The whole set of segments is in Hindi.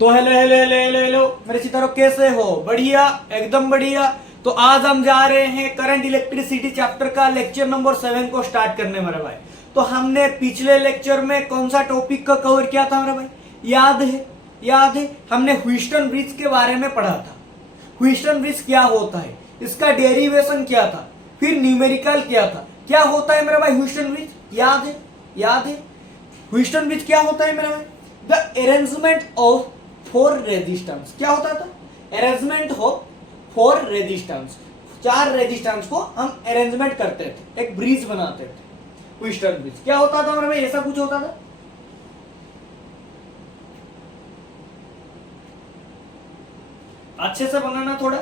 तो hello hello hello hello hello मेरे सितारों, कैसे हो? बढ़िया, एकदम बढ़िया। तो आज हम जा रहे हैं करंट इलेक्ट्रिसिटी चैप्टर का लेक्चर नंबर 7 को स्टार्ट करने मेरे भाई। तो हमने पिछले लेक्चर में कौन सा टॉपिक का कवर किया था मेरे भाई? याद है? याद है, हमने ह्यूस्टन ब्रिज के बारे में पढ़ा था। ह्यूस्टन ब्रिज क्या होता है, इसका डेरिवेशन क्या था, फिर न्यूमेरिकल क्या था। क्या होता है मेरे भाई ह्यूस्टन ब्रिज? याद है? याद है? ह्यूस्टन ब्रिज क्या होता है मेरे भाई? The arrangement of four resistance. क्या होता था? अरेंजमेंट हो फोर रेजिस्टेंस। 4 रेजिस्टेंस को हम अरेंजमेंट करते थे, एक ब्रिज बनाते थे। ह्यूस्टन ब्रिज क्या होता था मेरे भाई? ऐसा कुछ होता था। अच्छे से बनाना, थोड़ा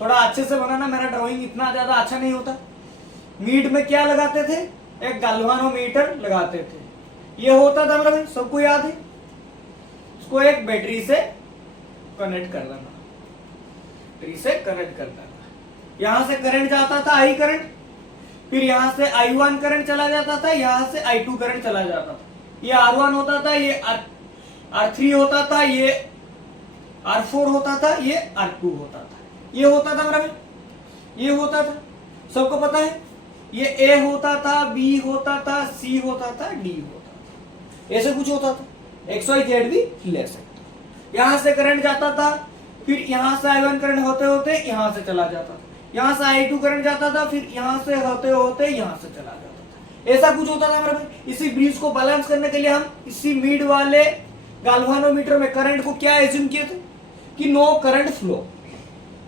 थोड़ा अच्छे से बनाना। मेरा ड्राइंग इतना ज्यादा अच्छा नहीं होता। मीड में क्या लगाते थे? एक गैल्वानोमीटर लगाते थे। ये होता था मेरा भाई, सबको याद है? इसको एक बैटरी से कनेक्ट कर देना, बैटरी से कनेक्ट कर देना। यहां से करंट जाता था, आई करंट, फिर यहां से I1 करंट चला जाता था, यहां से I2 करंट चला जाता था। ये R1 होता था, ये R3 होता था, ये R4 होता था, ये R2 होता था। ये होता था मेरा भाई, ये होता था, सबको पता है। ये A होता था, B होता था, C होता था, D होता था। ऐसे कुछ होता था। XYZ भी ले सकते। यहां से करंट जाता था, फिर यहां से I1 करंट होते होते यहां से चला जाता था, यहां से I2 करंट जाता था, फिर यहां से होते होते यहां से चला जाता था। ऐसा कुछ होता था मेरे भाई। इसी ब्रिज को बैलेंस करने के लिए हम इसी मीड वाले गैल्वानोमीटर में करंट को क्या एज्यूम किए थे कि नो करंट फ्लो।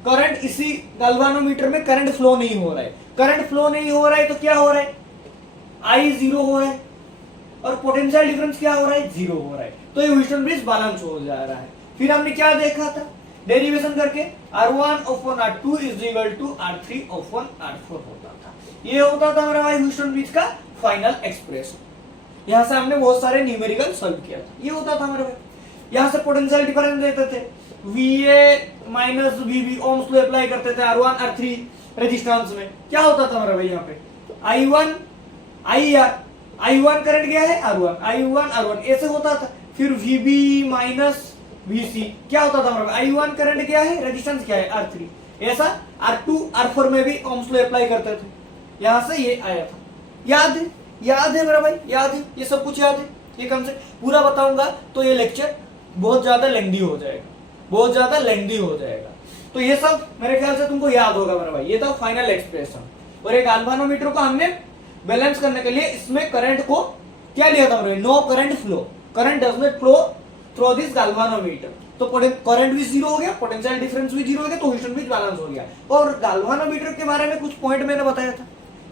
करंट इसी गैल्वानोमीटर में करंट फ्लो नहीं हो रहा है। करंट फ्लो नहीं हो रहा है तो क्या हो रहा है? I 0 हो रहा है और पोटेंशियल डिफरेंस क्या हो रहा है? 0 हो रहा है। तो ये ह्यूस्टन ब्रिज बैलेंस हो जा रहा है। फिर हमने क्या देखा था डेरिवेशन करके? R1 upon R2 is equal to R3 upon R4 होता था। ये होता था मेरा भाई ह्यूस्टन ब्रिज का फाइनल एक्सप्रेशन। यहां से हमने बहुत सारे न्यूमेरिकल सॉल्व किया था। ये होता था मेरा भाई। यहां से पोटेंशियल डिफरेंस देते थे, VA minus VB, ohms law apply करते थे R1 R3 रेजिस्टेंस में। क्या होता था मेरा भाई? यहाँ पे I1 करंट गया है R1 ऐसे होता था। फिर VB माइनस VC क्या होता था मेरा भाई? I1 करंट गया है, रेजिस्टेंस क्या है? R3। ऐसा R2 R4 में भी ओम्स लॉ अप्लाई करते थे। यहां से ये आया था। याद है? याद है मेरा भाई? याद है? ये सब कुछ याद है? ये कंसेप्ट पूरा बताऊंगा तो ये लेक्चर बहुत ज्यादा लेंथी हो जाएगा, बहुत ज्यादा लेंथी हो जाएगा। तो ये सब मेरे ख्याल से तुमको याद होगा मेरा भाई। ये था फाइनल एक्सप्रेशन। और एक गैल्वानोमीटर को हमने बैलेंस करने के लिए इसमें करंट को क्या लिया था मेरे भाई? No current flow. Current does not flow through this galvanometer. तो करंट भी 0 हो गया, पोटेंशियल डिफरेंस भी 0 हो गया, तो ह्यूस्टन ब्रिज बैलेंस हो गया। और गैल्वानोमीटर के बारे में कुछ पॉइंट मैंने बताया था।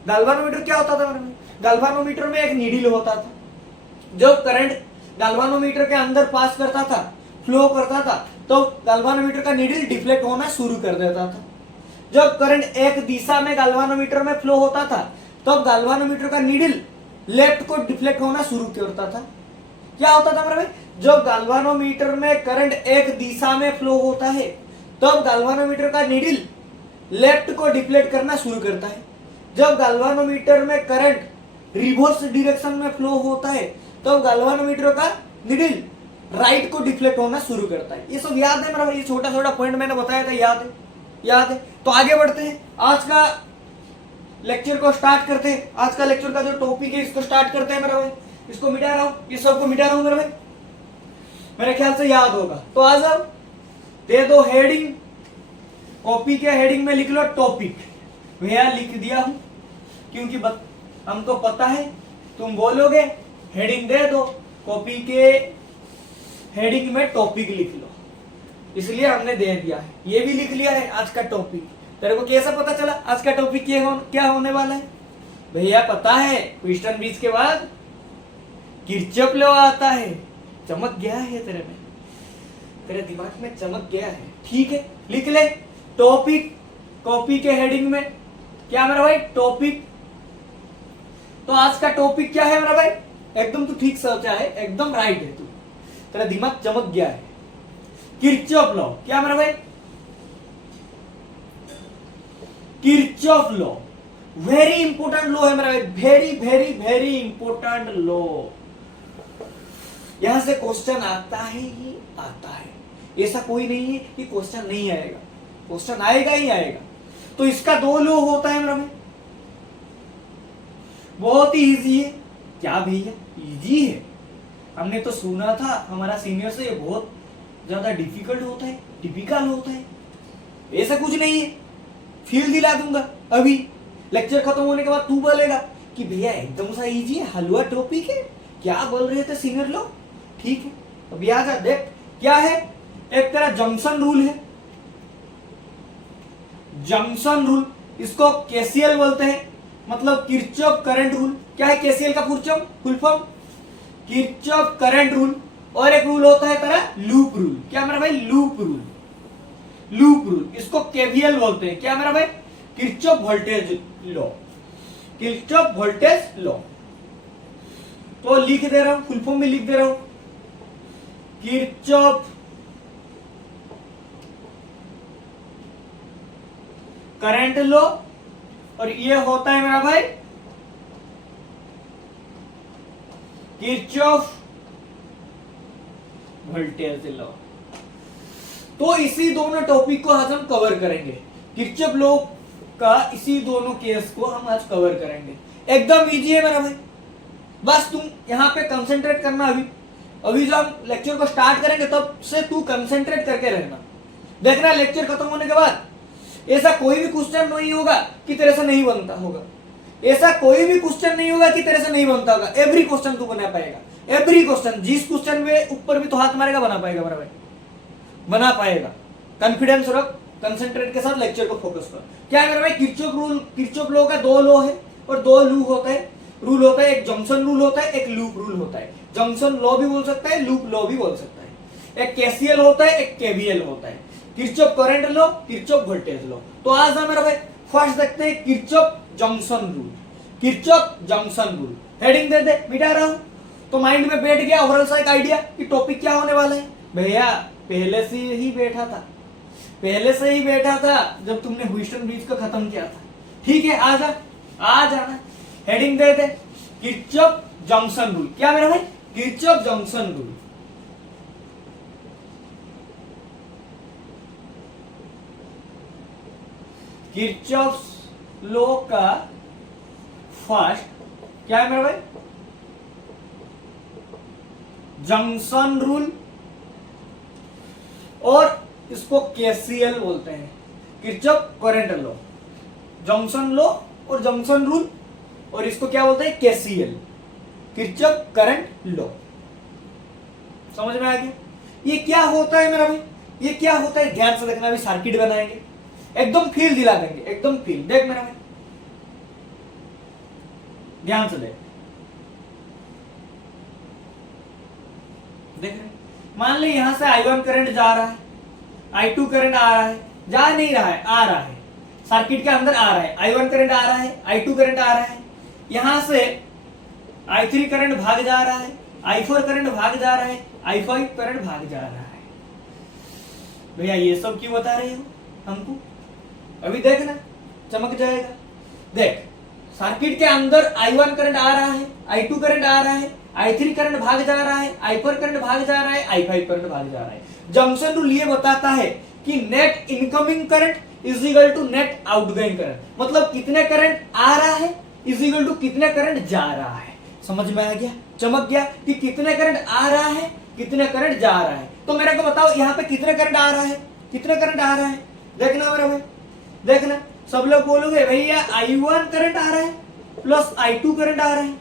गैल्वानोमीटर क्या होता था मेरे भाई? गैल्वानोमीटर में एक नीडल होता था। जब करंट गैल्वानोमीटर के अंदर पास करता था, फ्लो करता था, तो गैल्वानोमीटर का नीडल डिफ्लेक्ट होना शुरू कर देता था। जब करंट एक दिशा में गैल्वानोमीटर में फ्लो होता था, तब गैल्वानोमीटर का नीडल लेफ्ट को डिफ्लेक्ट होना शुरू करता था। क्या होता था मेरे भाई? जब गैल्वानोमीटर में करंट एक दिशा में फ्लो होता है, तब गैल्वानोमीटर का नीडल लेफ्ट को डिफ्लेक्ट करना शुरू करता है। जब गैल्वानोमीटर में करंट रिवर्स डायरेक्शन में फ्लो होता है, तब गैल्वानोमीटर का नीडल राइट को डिफ्लेक्ट होना शुरू करता है। ये सब याद है मेरा भाई? ये छोटा छोटा पॉइंट मैंने बताया था, याद है? याद है? तो आगे बढ़ते हैं, आज का लेक्चर को स्टार्ट करते हैं। आज का लेक्चर का जो टॉपिक है इसको स्टार्ट करते हैं मेरा भाई। इसको मिटा रहा हूं, ये सबको मिटा रहा हूं मेरा भाई, मेरे ख्याल से याद होगा। तो आ जाओ, दे दो हेडिंग, कॉपी के हेडिंग में लिख लो टॉपिक। भैया लिख दिया हूं क्योंकि हमको पता है तुम बोलोगे हेडिंग दे दो, कॉपी के हेडिंग में टॉपिक लिख लो, इसलिए हमने दे दिया है। ये भी लिख लिया है आज का टॉपिक। तेरे को कैसा पता चला आज का टॉपिक क्या होने वाला है? भैया पता है, ह्यूस्टन ब्रिज के बाद किरचॉफ लॉ आता है। चमक गया है तेरे में, तेरे दिमाग में चमक गया है। ठीक है, लिख ले टॉपिक कॉपी के हेडिंग में। क्या मेरा भाई? टॉपिक। तो आज का टॉपिक क्या है मेरा भाई? एकदम तू ठीक सोचा है, एकदम राइट है तू, तेरा दिमाग चमक गया है। Kirchhoff law. क्या मेरा भाई? Kirchhoff law very important law है मेरा भाई, very very very important law. यहां से क्वेश्चन आता है ही आता है, ऐसा कोई नहीं है कि क्वेश्चन नहीं आएगा, क्वेश्चन आएगा ही आएगा। तो इसका 2 लॉ होता है मेरा भाई, बहुत ही इजी है। क्या भैया इजी है? हमने तो सुना था हमारा सीनियर से ये बहुत ज्यादा डिफिकल्ट होता है, टिपिकल होता है। ऐसा कुछ नहीं है, फील दिला दूंगा। अभी लेक्चर खत्म होने के बाद तू बोलेगा कि भैया एकदम सा इजी है, हलवा टॉपिक है, क्या बोल रहे थे सीनियर लोग। ठीक है, अभी आ जा, देख क्या है। एक तरह जंक्शन रूल है, जंक्शन रूल, इसको केसीएल बोलते हैं, मतलब किरचॉफ करंट रूल। क्या है केसीएल का full form? Kirchhoff current rule. और एक रूल होता है तरह लूप रूल। क्या मेरा भाई? Loop rule, loop rule. इसको केवीएल बोलते हैं। क्या मेरा भाई? Kirchhoff voltage law, Kirchhoff voltage law. तो लिख दे रहा हूं, फुल फॉर्म में लिख दे रहा हूं, किरचॉफ करंट लॉ। और ये होता है मेरा भाई किरचॉफ वोल्टेज लॉ। तो इसी दोनों टॉपिक को आज हम कवर करेंगे, किरचॉफ लॉ का इसी दोनों केस को हम आज कवर करेंगे। एकदम इजी है मेरा भाई, बस तुम यहां पे कंसंट्रेट करना। अभी जब हम लेक्चर को स्टार्ट करेंगे तब से तू कंसंट्रेट करके रहना। देखना लेक्चर खत्म होने के बाद ऐसा कोई भी क्वेश्चन नहीं होगा कि तेरे से नहीं बनता होगा, ऐसा कोई भी क्वेश्चन नहीं होगा कि तेरे से नहीं बनता होगा। एवरी क्वेश्चन तू बना पाएगा, एवरी क्वेश्चन, जिस क्वेश्चन में ऊपर भी तो हाथ मारेगा बना पाएगा मेरा भाई, बना पाएगा। कॉन्फिडेंस रख, कंसंट्रेट के साथ लेक्चर को फोकस कर। क्या है मेरा भाई? किरचॉफ रूल, किरचॉफ लॉ का 2 लॉ है और 2 लूप होता है, रूल होता है। एक जंक्शन रूल होता है, एक लूप रूल होता है। जंक्शन लॉ भी बोल सकता है, लूप लॉ भी बोल सकता है। एक केसीएल होता है, एक केवीएल होता है। Kirchhoff current law, Kirchhoff voltage law. तो आज ना मेरा भाई फर्स्ट देखते हैं Kirchhoff junction rule, Kirchhoff junction rule. Heading दे दे, मिटा रहा हूं तो माइंड में बैठ गया ओवरऑल सा एक आइडिया कि टॉपिक क्या होने वाला है। भैया पहले से ही बैठा था, पहले से ही बैठा था जब तुमने ह्यूस्टन ब्रिज को खत्म किया था। ठीक है, आ जाना। हेडिंग दे दे किरचॉफ जंक्शन रूल। क्या मेरा भाई? Kirchhoff junction rule. Kirchhoff law का फर्स्ट क्या है मेरा भाई? जंक्शन रूल, और इसको केसीएल बोलते हैं, Kirchhoff current law. Junction law और जंक्शन रूल, और इसको क्या बोलते हैं? KCL, Kirchhoff current law. समझ में आ गया? ये क्या होता है मेरा भाई? ये क्या होता है ध्यान से देखना। अभी सर्किट बनाएंगे, एकदम फील दिला देंगे, एकदम फील। देख मेरा भाई, ध्यान से देख। देख रहे, मान ले यहां से I1 करंट जा रहा है, I2 करंट आ रहा है, जा नहीं रहा है, आ रहा है, सर्किट के अंदर आ रहा है। I1 करंट आ रहा है, I2 करंट आ रहा है, यहां से I3 करंट भाग जा रहा है, I4 करंट भाग जा रहा है, I5 करंट भाग जा रहा है। भैया ये सब क्यों बता रहे हो हमको? अभी देखना, चमक जाएगा। देख, सर्किट के अंदर I1 करंट आ रहा है, I2 करंट आ रहा है, I3 करंट भाग जा रहा है, I4 करंट भाग जा रहा है, I5 करंट भाग जा रहा है। जंक्शन रूल ये बताता है कि net incoming current is equal to net outgoing current, मतलब कितने करंट आ रहा है इज इक्वल टू कितने करंट जा रहा है। समझ में आ गया? चमक गया कि कितने करंट आ रहा है, कितने करंट जा रहा है। तो मेरे को बताओ यहाँ पे कितने करंट आ रहा है, कितने करंट आ रहा है। देखना मेरा भाई, देखना। सब लोग बोलोगे भैया I1 करंट आ रहा है प्लस I2 करंट आ रहा है।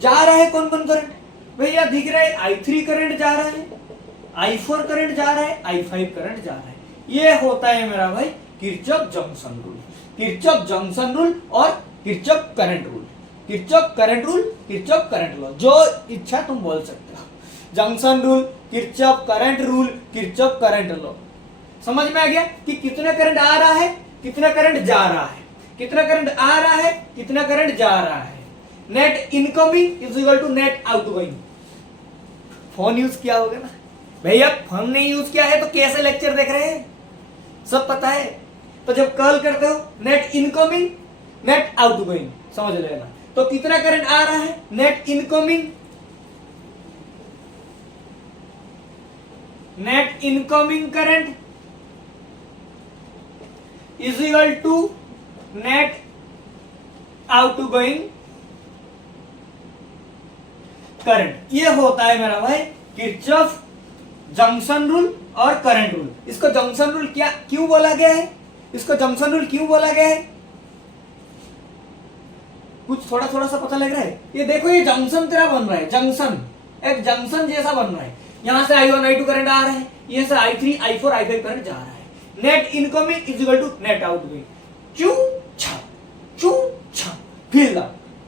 जा रहा है कौन कौन करंट? भैया दिख रहा है I3 करंट जा रहा है, I4 करंट जा रहा है, I5 करंट जा रहा है। ये होता है मेरा भाई Kirchhoff junction rule, Kirchhoff junction rule और Kirchhoff current rule, Kirchhoff current rule, Kirchhoff current law, जो इच्छा तुम बोल सकते हो। Junction rule, Kirchhoff current rule, Kirchhoff current law. समझ में आ गया कि कितना करंट आ रहा है, कितना करंट जा रहा है, कितना करंट आ रहा है, कितना करंट जा रहा है। Net incoming is equal to net outgoing. Phone use किया होगा ना भैया, फोन नहीं यूज किया है तो कैसे लेक्चर देख रहे हैं, सब पता है। तो जब कॉल करते हो नेट इनकमिंग, नेट आउटगोइंग, समझ लेना। तो कितना करंट आ रहा है, net incoming net incoming current is equal to net outgoing current. ये होता है मेरा भाई किरचॉफ जंक्शन रूल और करंट रूल। इसको जंक्शन रूल क्या क्यों बोला गया है, इसको जंक्शन रूल क्यों बोला गया है, कुछ थोड़ा थोड़ा सा पता लग रहा है? ये देखो, ये जंक्शन तेरा बन रहा है, जंक्शन एक जंक्शन जैसा बन रहा है। यहां से I1 I2 करंट आ रहा है, यहां से I3 I4 I5 करंट जा रहा है। Net incoming is equal to net outgoing. चू छा फील द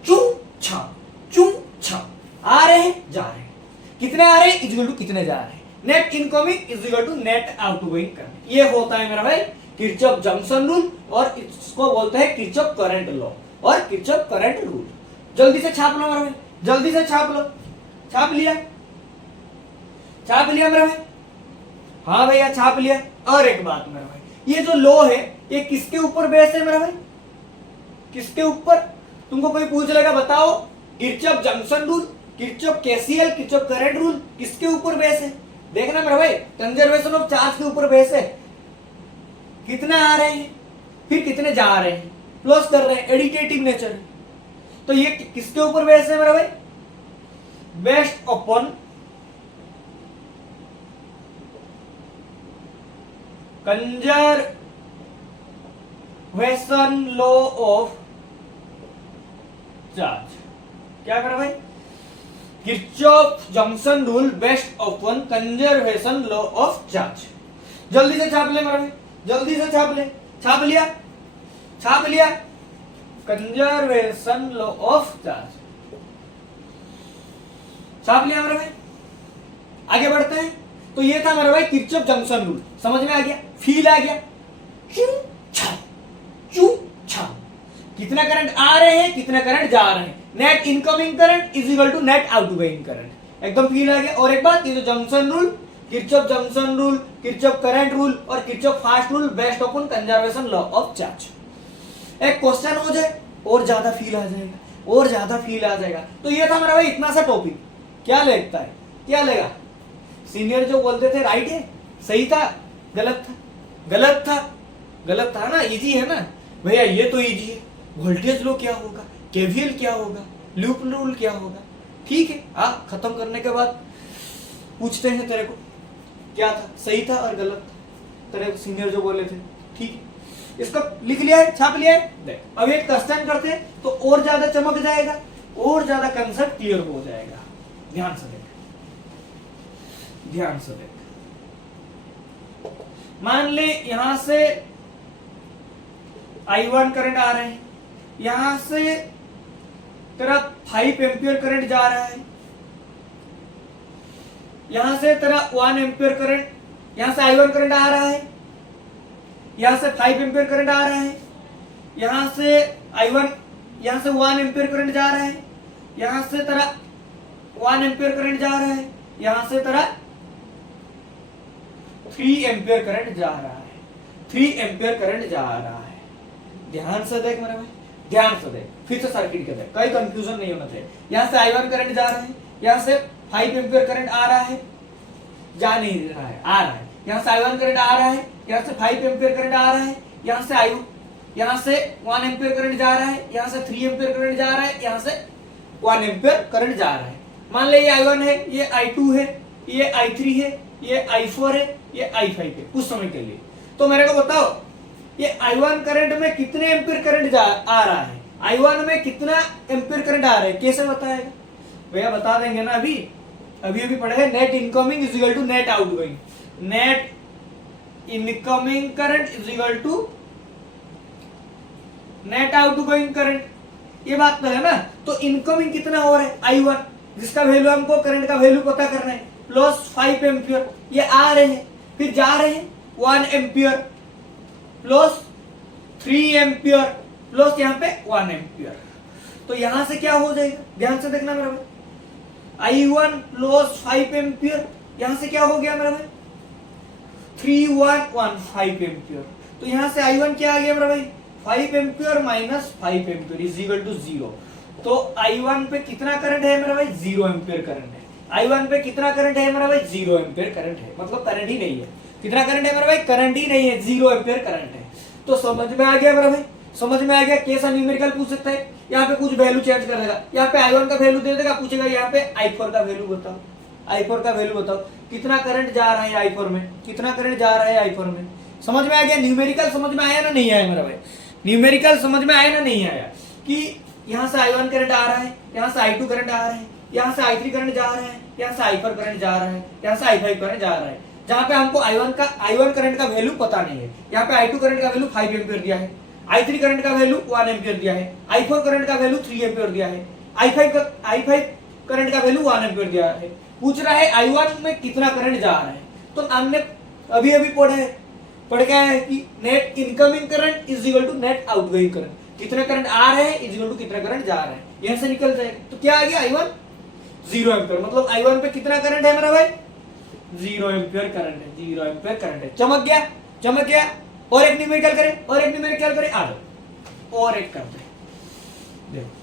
चू छा आ रहे हैं जा रहे हैं, कितने आ रहे हैं इज इक्वल टू कितने जा रहे हैं। Net incoming is equal to net outgoing current. ये होता है मेरा भाई किरचॉफ जंक्शन रूल और इसको बोलते हैं किरचॉफ करंट लॉ और किरचॉफ करंट रूल। जल्दी से छाप लो मेरा भाई, जल्दी से छाप लो। छाप लिया मेरा भाई? हाँ भैया छाप लिया। और एक बात मेरा भाई, ये जो लॉ है ये किसके ऊपर बेस है मेरा भाई, किसके ऊपर? तुमको कोई पूछ लेगा बताओ, Kirchhoff junction rule, Kirchhoff KCL, Kirchhoff current rule किसके ऊपर बेस है? देखना मेरा भाई, कंजर्वेशन ऑफ चार्ज के ऊपर बेस है। कितने आ रहे हैं फिर कितने जा रहे हैं, प्लस कर रहे हैं, एडिटिव नेचर है। तो ये किसके ऊपर बेस है मेरा भाई? Based upon conservation law of charge. क्या मेरा भाई? Kirchhoff junction rule based upon conservation law of charge. जल्दी से छाप ले मेरा भाई, जल्दी से छाप ले। छाप लिया कंजर्वेशन लॉ ऑफ चार्ज, छाप लिया मेरा भाई। आगे बढ़ते हैं। तो ये था मेरा भाई किरचॉफ जंक्शन रूल, समझ में आ गया, फील आ गया। चू छा कितना करंट आ रहे हैं कितना करंट जा रहे हैं। Net incoming current is equal to net outgoing current. एकदम फील आ गया। और एक बात, ये जो junction rule, Kirchhoff junction rule, Kirchhoff current rule और Kirchhoff first rule based upon conservation law of charge. एक क्वेश्चन हो जाए और ज्यादा फील आ जाएगा, और ज्यादा फील आ जाएगा। तो ये था मेरा भाई इतना सा टॉपिक। क्या लगता है, क्या लगा? सीनियर जो बोलते थे राइट है, सही था, गलत था? गलत था ना? इजी है ना भैया, ये तो इजी है। वोल्टेज लो क्या होगा, केवीएल क्या होगा, लूप रूल क्या होगा। ठीक है, खत्म करने के बाद पूछते हैं तेरे को क्या था, सही था और गलत था, तेरे सीनियर जो बोले थे। ठीक है, इसको लिख लिया है, छाप लिया है। देख अब एक क्वेश्चन करते हैं तो और ज्यादा चमक जाएगा, और ज्यादा कंसेप्ट क्लियर हो जाएगा। ध्यान से देख, ध्यान से देख। मान ले यहां से I1 करंट आ रहे हैं, यहां से तेरा 5 एम्पियर करंट जा रहा है, यहां से तेरा 1 एम्पियर करंट, यहां से I1 करंट आ रहा है, यहां से 5 एम्पियर करंट आ रहा है, यहां से I1, यहां से 1 एम्पियर करंट जा रहा है, यहां से तेरा 1 एम्पियर करंट जा रहा है, यहां से तेरा 3 एम्पियर करंट जा रहा है, 3 एम्पियर करंट जा रहा है। ध्यान से देख मेरा भाई, ध्यान से देख, फिर से सर्किट के देख, कोई कंफ्यूजन नहीं होना चाहिए। यहां से I1 करंट जा रहा है, यहां से 5 एम्पियर करंट आ रहा है, जा नहीं रहा है, आ रहा है। यहां से I1 करंट आ रहा है, यहां से 5 एम्पियर करंट आ रहा है, यहां से यहां से 1 एम्पियर करंट जा रहा है, यहां से 3 एम्पियर करंट जा रहा है, यहां से 1 एम्पियर करंट जा रहा है। मान ले ये I1 है, ये I2 है, ये I3 है, ये I4 है, ये I5 है कुछ समय के लिए। तो मेरे को बताओ ये I1 करंट में कितने एम्पियर करंट आ रहा है, I1 में कितना एम्पियर करंट आ रहा है, कैसे बताएगा भैया? बता देंगे ना, अभी पढ़े हैं। Net incoming is equal to net outgoing, net incoming current is equal to net outgoing current. ये बात तो है ना। तो इनकमिंग कितना हो रहा है I1, जिसका वैल्यू हमको करंट का वैल्यू पता करना है, प्लस 5 एम्पियर। ये आ रहे हैं, फिर जा रहे हैं 1 एम्पियर प्लस 3 एम्पियर प्लस यहाँ पे 1 एम्पियर। तो यहां से क्या हो जाएगा, ध्यान से देखना मेरा भाई। I1 प्लस 5 एम्पियर, यहां से क्या हो गया मेरा भाई? 3115 एम्पियर। तो यहां से I1 क्या आ गया मेरा भाई? 5 ampere minus 5 ampere is equal to 0। तो I1 पे कितना करंट है मेरा भाई? 0 एम्पियर करंट है। I1 पे कितना करंट है मेरा भाई 0 एम्पियर करंट है, मतलब करंट ही नहीं है। कितना करंट है मेरा भाई, करंट ही नहीं है, 0 एम्पियर करंट है। तो समझ में आ गया मेरा भाई, समझ में आ गया। कैसा न्यूमेरिकल पूछ सकता है, यहाँ पे कुछ वैल्यू चेंज कर देगा, यहाँ पे I1 का वैल्यू दे देगा, पूछेगा यहाँ पे I4 का वैल्यू बताओ, I4 का वैल्यू बताओ, कितना करंट जा रहा है I4 में, कितना करंट जा रहा है I4 में। समझ में आ गया, न्यूमेरिकल समझ में आया ना नहीं आया मेरा भाई, न्यूमेरिकल समझ में आया ना नहीं आया, कि यहाँ से I1 करंट आ रहा है, यहाँ से I2 करंट आ रहा है, यहाँ से I3 करंट जा रहा है, यहाँ से I4 करंट जा रहा है, यहाँ से I5 करंट जा रहा है। जहाँ पे हमको I1 करंट का वैल्यू पता नहीं है, यहाँ पे I2 करंट का वैल्यू 5 एम्पियर दिया है, I3 करंट का वैल्यू 1 एम्पियर दिया है, I4 करंट का वैल्यू 3 एम्पियर दिया है, I5 करंट का वैल्यू 1 एम्पियर दिया है। पूछ रहा है I1 में कितना करंट जा रहा है। तो हमने अभी अभी पढ़ के आया है कि net incoming current is equal to net outgoing current, कितना करंट आ रहा है इज इक्वल टू कितना करंट जा रहा है, यहां से निकल जाएगा। तो क्या आ गया I1 0 एम्पियर, मतलब I1 पे कितना करंट है मेरा भाई 0 एम्पियर करंट है, 0 एम्पियर करंट है। चमक गया, चमक गया। और एक न्यूमेरिकल करें, और एक न्यूमेरिकल करें, आ जाओ और एक करते हैं। देखो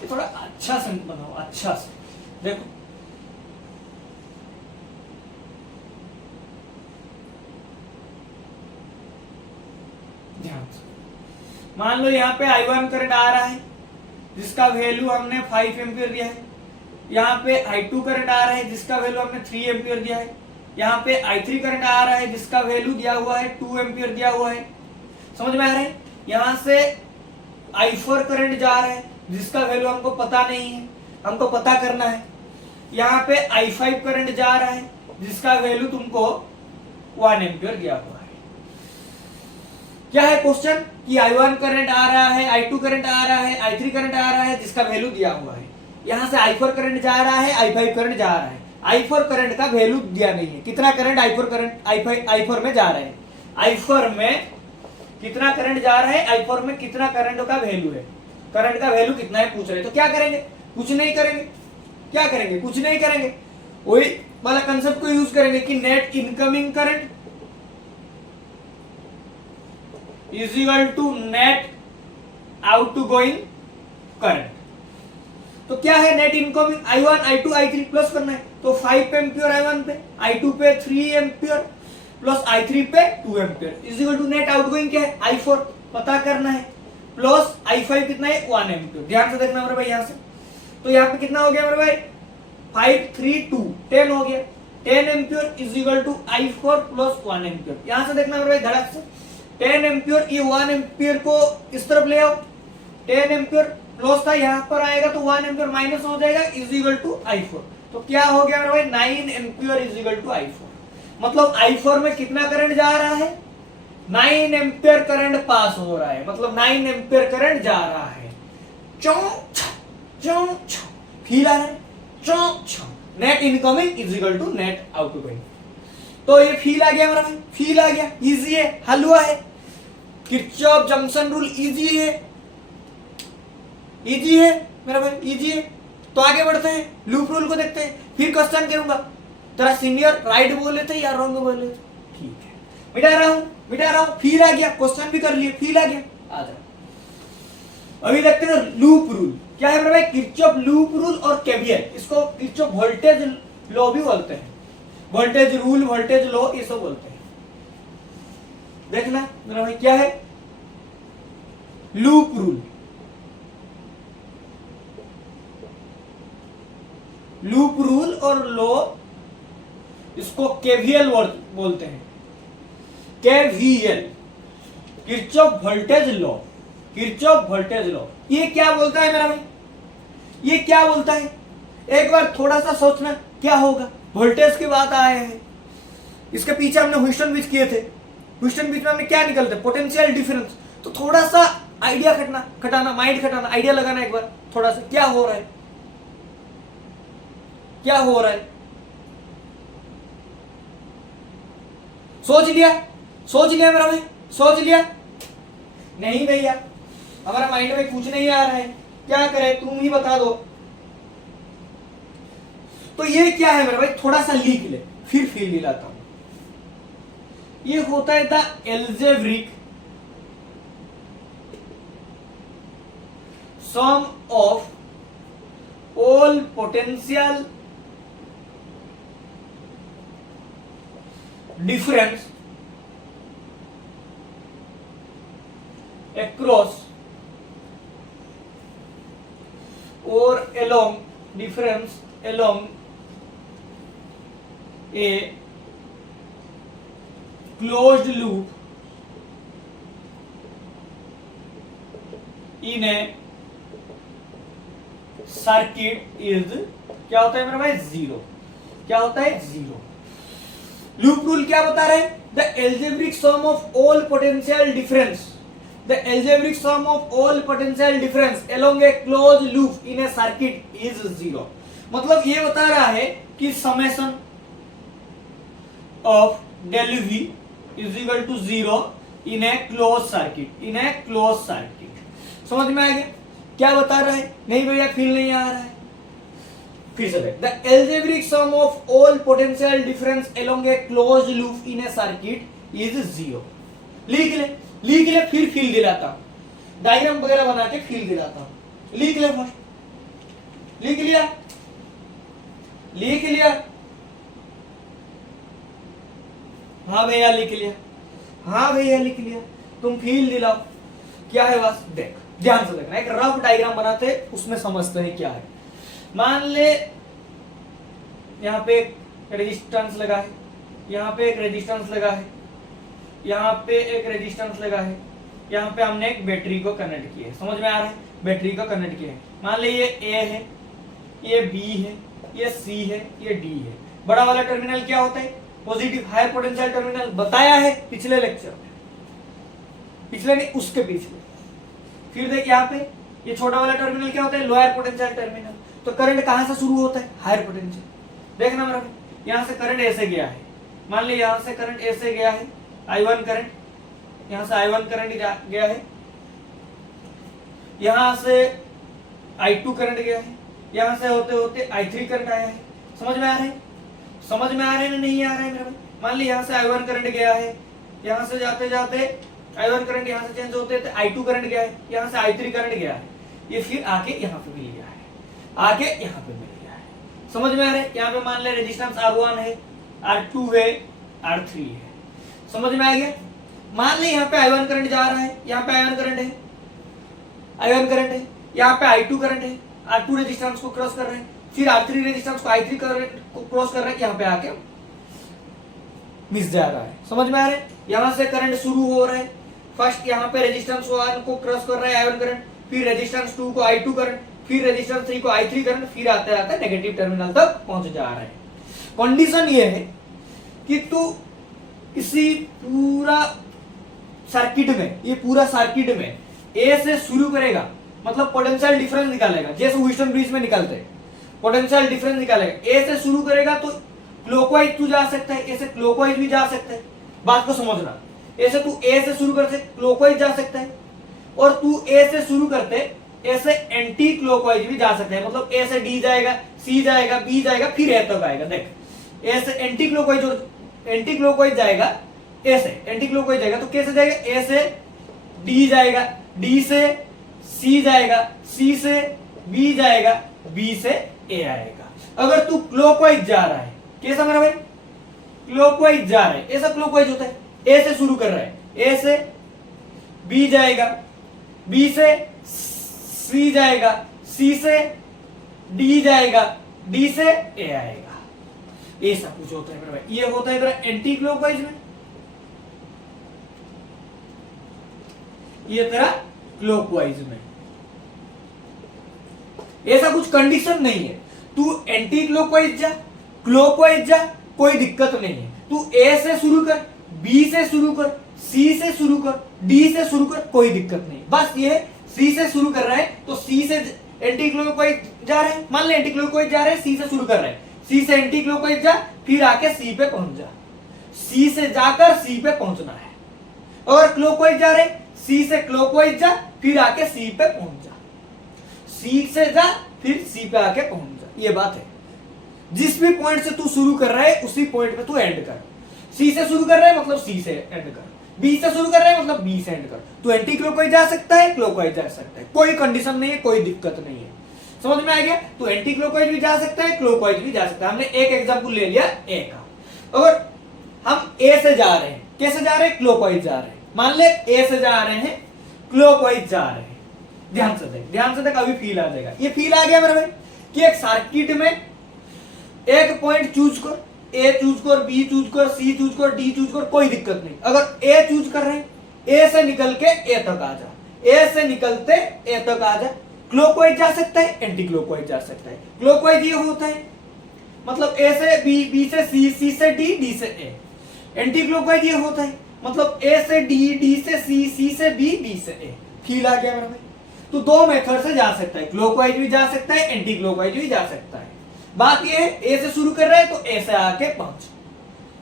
ये थोड़ा अच्छा से बनाओ, अच्छा से देखो। ध्यान से मान लो यहाँ पे I1 करंट आ रहा है जिसका वैल्यू हमने 5 एम्पियर दिया है, यहाँ पे I2 करंट आ रहा है जिसका वैल्यू हमने 3 एम्पियर दिया है, यहाँ पे I3 करंट आ रहा है जिसका वैल्यू दिया हुआ है 2 एम्पियर दिया हुआ है। समझ में आ रहा है। यहाँ से I4 करंट जा रहा है जिसका वैल्यू हमको पता नहीं है, हमको पता करना है। यहाँ पे I5 करंट जा रहा है जिसका वैल्यू तुमको 1 एम्पियर दिया हुआ है। क्या है क्वेश्चन कि I1 करंट आ रहा है, I2 करंट आ रहा है, I3 करंट आ रहा है जिसका वैल्यू दिया हुआ है। यहाँ से I4 करंट जा रहा है, I5 करंट जा रहा है। I4 करंट का वैल्यू दिया नहीं है, कितना करंट I4 में जा रहा है, I4 में कितना करंट जा रहा है, I4 में कितना करंट का वैल्यू है, करंट का वैल्यू कितना है पूछ रहे। तो क्या करेंगे, कुछ नहीं करेंगे। क्या करेंगे, कुछ नहीं करेंगे, वही वाला कंसेप्ट को यूज करेंगे कि net incoming current is equal to net outgoing current. तो क्या है net incoming, I1 I2 I3 plus करना है, तो 5 एम्पियर I1 पे, I2 पे 3 एम्पियर प्लस I3 पे 2 ampere is equal to net outgoing क्या है I4 पता करना है, प्लस I5 कितना है 1 एम्पियर। ध्यान से देखना मेरे भाई, यहाँ से तो यहाँ पे कितना हो गया मेरे भाई 5 3 2 10 हो गया, 10 ampere is equal to I4 plus 1 ampere. यहाँ से देखना मेरे भाई धड़क से, 10 एम्पियर ये 1 एम्पियर को इस तरफ ले आओ, 10 एम्पियर प्लस था यहाँ पर आएगा तो 1 एम्पियर माइनस हो जाएगा इज इक्वल टू I4। तो क्या हो गया मेरे भाई 9 ampere is equal to I4। मतलब I4 में कितना करंट जा रहा है 9 एम्पियर करंट पास हो रहा है, मतलब 9 एम्पियर करंट जा रहा है। चौ चौ फील आ रहा है, चौ net incoming is equal to net outgoing. तो ये फील आ गया मेरा भाई, फील आ गया, इजी है, हल हुआ है। किरचॉफ जंक्शन रूल इजी है, इजी है मेरा भाई, इजी है। तो आगे बढ़ते हैं, लूप रूल को देखते हैं, फिर क्वेश्चन करूंगा। तेरा सीनियर राइट बोले थे या रॉन्ग बोले थे, ठीक है मिटा रहा हूं, फील आ गया, क्वेश्चन भी कर लिए, फील आ गया, आ जाओ। अभी देखते हैं लूप रूल क्या है मेरे भाई, किरचॉफ लूप रूल और केवीएल, इसको किरचॉफ वोल्टेज लॉ भी बोलते हैं, वोल्टेज रूल वोल्टेज लॉ ये सब बोलते हैं। देखना मेरा भाई क्या है लूप रूल, लूप रूल और लॉ इसको केवीएल बोलते हैं, KVL Kirchhoff voltage law, Kirchhoff voltage law. ये क्या बोलता है मेरा भाई, ये क्या बोलता है, एक बार थोड़ा सा सोचना क्या होगा। वोल्टेज की बात आए हैं, इसके पीछे हमने ह्यूस्टन ब्रिज किए थे, ह्यूस्टन ब्रिज में हमने क्या निकलते, पोटेंशियल डिफरेंस। तो थोड़ा सा idea Khatana, mind Khatana, idea लगाना एक बार थोड़ा सा, क्या हो रहा है, क्या हो रहा है, सोच लिया मेरा भाई, सोच लिया नहीं भैया हमारा माइंड में कुछ नहीं आ रहा है, क्या करें तुम ही बता दो। तो ये क्या है मेरा भाई, थोड़ा सा लिख ले फिर फील दिलाता हूं। ये होता है the algebraic sum of all potential difference across or along difference along a closed loop in a circuit is क्या होता है मेरा भाई जीरो। क्या होता है जीरो। लूप रूल क्या बता रहे हैं? The algebraic sum of all potential difference The algebraic sum of all potential difference along a closed loop in a circuit is zero। मतलब ये बता रहा है कि summation of del V is equal to zero in a closed circuit। in a closed circuit समझ में आ गया क्या बता रहा है? नहीं भैया फील नहीं आ रहा है। फिर से देख, the algebraic sum of all potential difference along a closed loop in a circuit is zero। लिख ले फिर फील दिलाता, डायग्राम वगैरह बना के फील दिलाता। लिख ले फर्स्ट। लिख लिया? हाँ भैया लिख लिया। हाँ भैया लिख लिया। तुम फील दिलाओ क्या है बस देख, ध्यान से देखना। एक रफ डायग्राम बनाते उसमें समझते हैं क्या है। मान ले यहाँ पे एक रेजिस्टेंस लगा है, यहाँ पे एक रेजिस्टेंस लगा है, यहाँ पे एक रेजिस्टेंस लगा है, यहाँ पे हमने एक बैटरी को कनेक्ट किया है। समझ में आ रहा है? बैटरी को कनेक्ट किया है। मान ले ये ए है, ये बी है, ये सी है, ये डी है। बड़ा वाला टर्मिनल क्या होता है? Positive higher potential terminal. बताया है पिछले लेक्चर में, पिछले नहीं उसके पिछले। फिर देख यहाँ पे ये छोटा वाला टर्मिनल क्या होता है? Lower potential terminal. तो करंट कहां से शुरू होता है? Higher potential. देखना मेरा, यहाँ से करंट ऐसे गया है। मान ली यहाँ से करंट ऐसे गया है, I1 करंट, यहां से I1 करंट गया है, यहां से I2 करंट गया है, यहां से होते होते I3 करंट आया है। समझ में आ रहा है? समझ में आ रहा है ना नहीं आ रहा है मेरा भाई? मान ली यहां से I1 करंट गया है, यहां से जाते जाते I1 करंट यहां से चेंज होते थे I2 करंट गया है, यहां से I3 करंट गया है, ये फिर आके यहां पे मिल गया है, आके यहां पे मिल गया है। समझ में आ रहा है? यहाँ पे मान ले रेजिस्टेंस R1 है, R2 है, R3 है। समझ में आ गया? मान ले यहाँ पे I1 करंट जा रहा है, यहाँ पे I1 करंट है, I1 करंट है, यहाँ पे I2 करंट है, R2 रेजिस्टेंस को क्रॉस कर रहे हैं, फिर R3 रेजिस्टेंस को I3 करंट को क्रॉस कर रहे हैं, यहाँ पे आके मिस जा रहा है। समझ में आ रहा है? यहाँ से करंट शुरू हो रहा है, फर्स्ट यहाँ पे रेजिस्टेंस 1 को क्रॉस कर रहा है I1 करंट, फिर रेजिस्टेंस 2 को I2 करंट, फिर रेजिस्टेंस 3 को I3 करंट, फिर आते आते नेगेटिव टर्मिनल तक पहुंच जा रहा है। कंडीशन ये है कि तू इसी पूरा सर्किट में, ये पूरा सर्किट में ए से शुरू करेगा, मतलब पोटेंशियल डिफरेंस निकालेगा, जैसे व्हीटस्टोन ब्रिज में निकालते हैं पोटेंशियल डिफरेंस निकालेगा। ए से शुरू करेगा तो क्लॉकवाइज तू जा सकता है, ऐसे क्लॉकवाइज भी जा सकता है। बात को समझना, ऐसे तू ए से शुरू करते क्लॉकवाइज जा सकता है, और तू ए से शुरू करते ऐसे एंटी क्लॉकवाइज भी जा सकता है। मतलब ए से डी जाएगा, सी जाएगा, बी जाएगा, फिर ए तक आएगा। देख ए से एंटी क्लॉकवाइज जाएगा, ए से एंटी क्लॉकवाइज जाएगा तो कैसे जाएगा? ए से डी जाएगा, डी से सी जाएगा, सी से बी जाएगा, बी से ए आएगा। अगर तू क्लॉकवाइज जा रहा है, कैसा मेरा भाई? क्लॉकवाइज जा रहा है, ऐसा क्लॉकवाइज होता है। ए से शुरू कर रहा है, ए से बी जाएगा, बी से सी जाएगा, सी से डी जाएगा, डी से ए आएगा। ऐसा कुछ होता है मेरा भाई। ये होता है तेरा एंटी क्लॉकवाइज में, ये तेरा क्लॉकवाइज में। ऐसा कुछ कंडीशन नहीं है, तू एंटी क्लॉकवाइज जा, क्लॉकवाइज जा, कोई दिक्कत नहीं है। तू ए से शुरू कर, बी से शुरू कर, सी से शुरू कर, डी से शुरू कर, कोई दिक्कत नहीं। बस ये सी से शुरू कर रहा है तो सी से एंटी क्लॉकवाइज जा रहे हैं, मान ले एंटी क्लॉकवाइज जा रहे हैं, सी से शुरू कर रहे हैं, सी से एंटी क्लॉकवाइज जा, फिर आके सी पे पहुंच जा, सी से जाकर सी पे पहुंचना है। और क्लॉकवाइज जा रहे हैं, सी से क्लॉकवाइज जा, फिर आके सी पे पहुंच जा, सी से जा, फिर सी पे आके पहुंच जा। ये बात है। जिस भी पॉइंट से तू शुरू कर रहा है उसी पॉइंट पे तू एंड कर। सी से शुरू कर रहे हैं मतलब सी से एंड कर, बी से शुरू कर रहे हैं मतलब बी से एंड कर। तो एंटी क्लॉकवाइज जा सकता है, क्लॉकवाइज जा सकता है, कोई कंडीशन नहीं है, कोई दिक्कत नहीं है। समझ में आ गया? तो एंटी क्लॉकवाइज भी जा सकता है, क्लॉकवाइज भी जा सकता है। हमने एक एग्जांपल ले लिया ए का। अगर हम ए से जा रहे हैं, कैसे जा रहे हैं? क्लॉकवाइज जा रहे हैं। मान ले ए से जा रहे हैं, क्लॉकवाइज जा रहे हैं। ध्यान से देख, ध्यान से देख, अभी फील आ जाएगा। ये फील आ गया मेरे भाई कि एक सर्किट में एक पॉइंट चूज कर, ए चूज कर, बी चूज कर, सी चूज कर, डी चूज कर, कोई दिक्कत नहीं। अगर ए चूज कर रहे हैं, ए से निकल के ए तक आ जा, ए से निकलते ए तक आ जा। क्लॉकवाइज जा सकता है, एंटी क्लॉकवाइज जा सकता है। क्लॉकवाइज ये होता है मतलब ए से बी, बी से सी, सी से डी, डी से ए। एंटी क्लॉकवाइज ये होता है मतलब ए से डी, डी से सी, सी से बी, बी से ए। फील आ गया मेरा भाई? तो दो मेथड से जा सकता है, क्लॉकवाइज भी जा सकता है, एंटी क्लॉकवाइज भी जा सकता है। बात ये है ए से शुरू कर रहे हैं तो ए से आके पहुंच,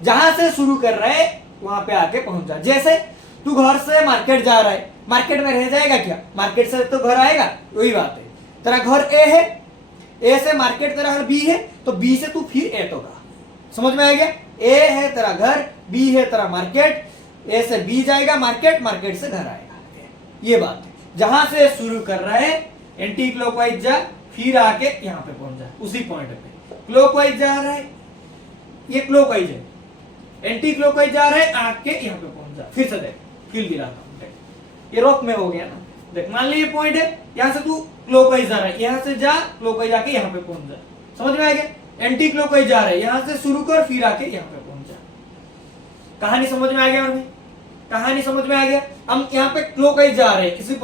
जहां से शुरू कर रहे हैं वहां पे आके पहुंच जा। जैसे तू घर से मार्केट जा रहा है, मार्केट में रह जाएगा क्या? मार्केट से तो घर आएगा, वही बात है। तेरा घर ए है, ए से मार्केट तेरा घर बी है, तो बी से तू फिर ए तो का। समझ में आ गया? ए है तेरा घर, बी है तेरा मार्केट, ए से बी जाएगा मार्केट, मार्केट से घर आएगा। ये बात है। जहां से शुरू कर रहा है एंटी क्लॉकवाइज जा, फिर आके यहां पे पहुंच जा, उसी पॉइंट पे। क्लॉकवाइज जा रहा है, ये क्लॉकवाइज है, एंटी क्लॉकवाइज जा रहा है, आके यहां पे पहुंच जा। फिर से देख, फील दिलाता हूं, ये रॉक में हो गया ना। देख, मान ली ये पॉइंट है, यहां से तू क्लॉकवाइज जा रहा है, यहां से जा क्लॉकवाइज आके यहां पे पहुंच जा। समझ में आ गया? एंटी क्लॉकवाइज जा रहा है, यहां से शुरू कर, फिर आके यहां पे पहुंच जा। कहानी समझ में आ गया? और कहानी समझ में आ गया? हम यहाँ पे क्लॉकवाइज जा रहे हैं, इसी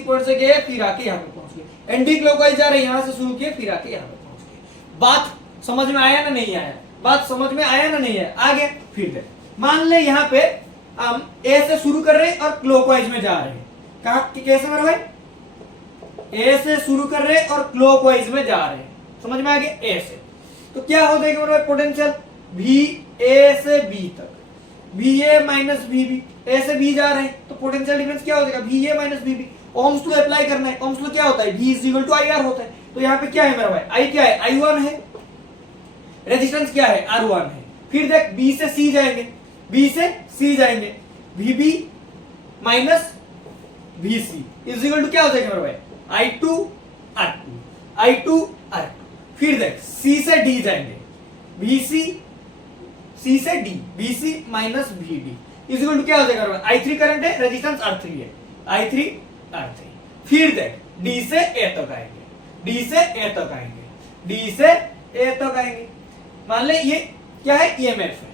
पॉइंट से गए, फिर आके यहाँ पे पहुंच गए। एंटी क्लॉकवाइज जा रहे हैं, यहाँ से शुरू किए, फिर आके यहाँ पे पहुंच गए। बात समझ में आया ना नहीं आया? बात समझ में आया ना नहीं आया? आ गया? फिर देख, मान ले यहाँ पे हम ए से शुरू कर रहे हैं और क्लॉकवाइज में जा रहे हैं। कहा कि कैसे मेरे भाई? ए से शुरू कर रहे हैं और क्लॉकवाइज में जा रहे हैं। समझ में आ गया? ए से तो क्या हो जाएगा मेरे भाई? पोटेंशियल भी ए से बी तक, V A minus V B. A से बी जा रहे हैं तो पोटेंशियल डिफरेंस क्या हो जाएगा? V A minus V B. Ohm's law apply करना है। ओम्स लॉ क्या होता है? V is equal to I R होता है। तो यहाँ पे क्या है मेरा भाई? आई क्या है? I1 है। रेजिस्टेंस क्या है? R1 है। फिर देख, B से C जाएंगे, B से C जाएंगे, VB minus VC is equal to क्या हो जाएगा मेरा भाई? I2 R2, I2 R2। फिर देख, C से D जाएंगे, VC, C से D, VC minus VD is equal to क्या हो जाएगा? I3 करंट है, रेजिस्टेंस R3 है, I3 R3। फिर देख, D से A तक आएंगे, D से A तक आएंगे, D से A तक आएंगे। मान ले ये क्या है? EMF है,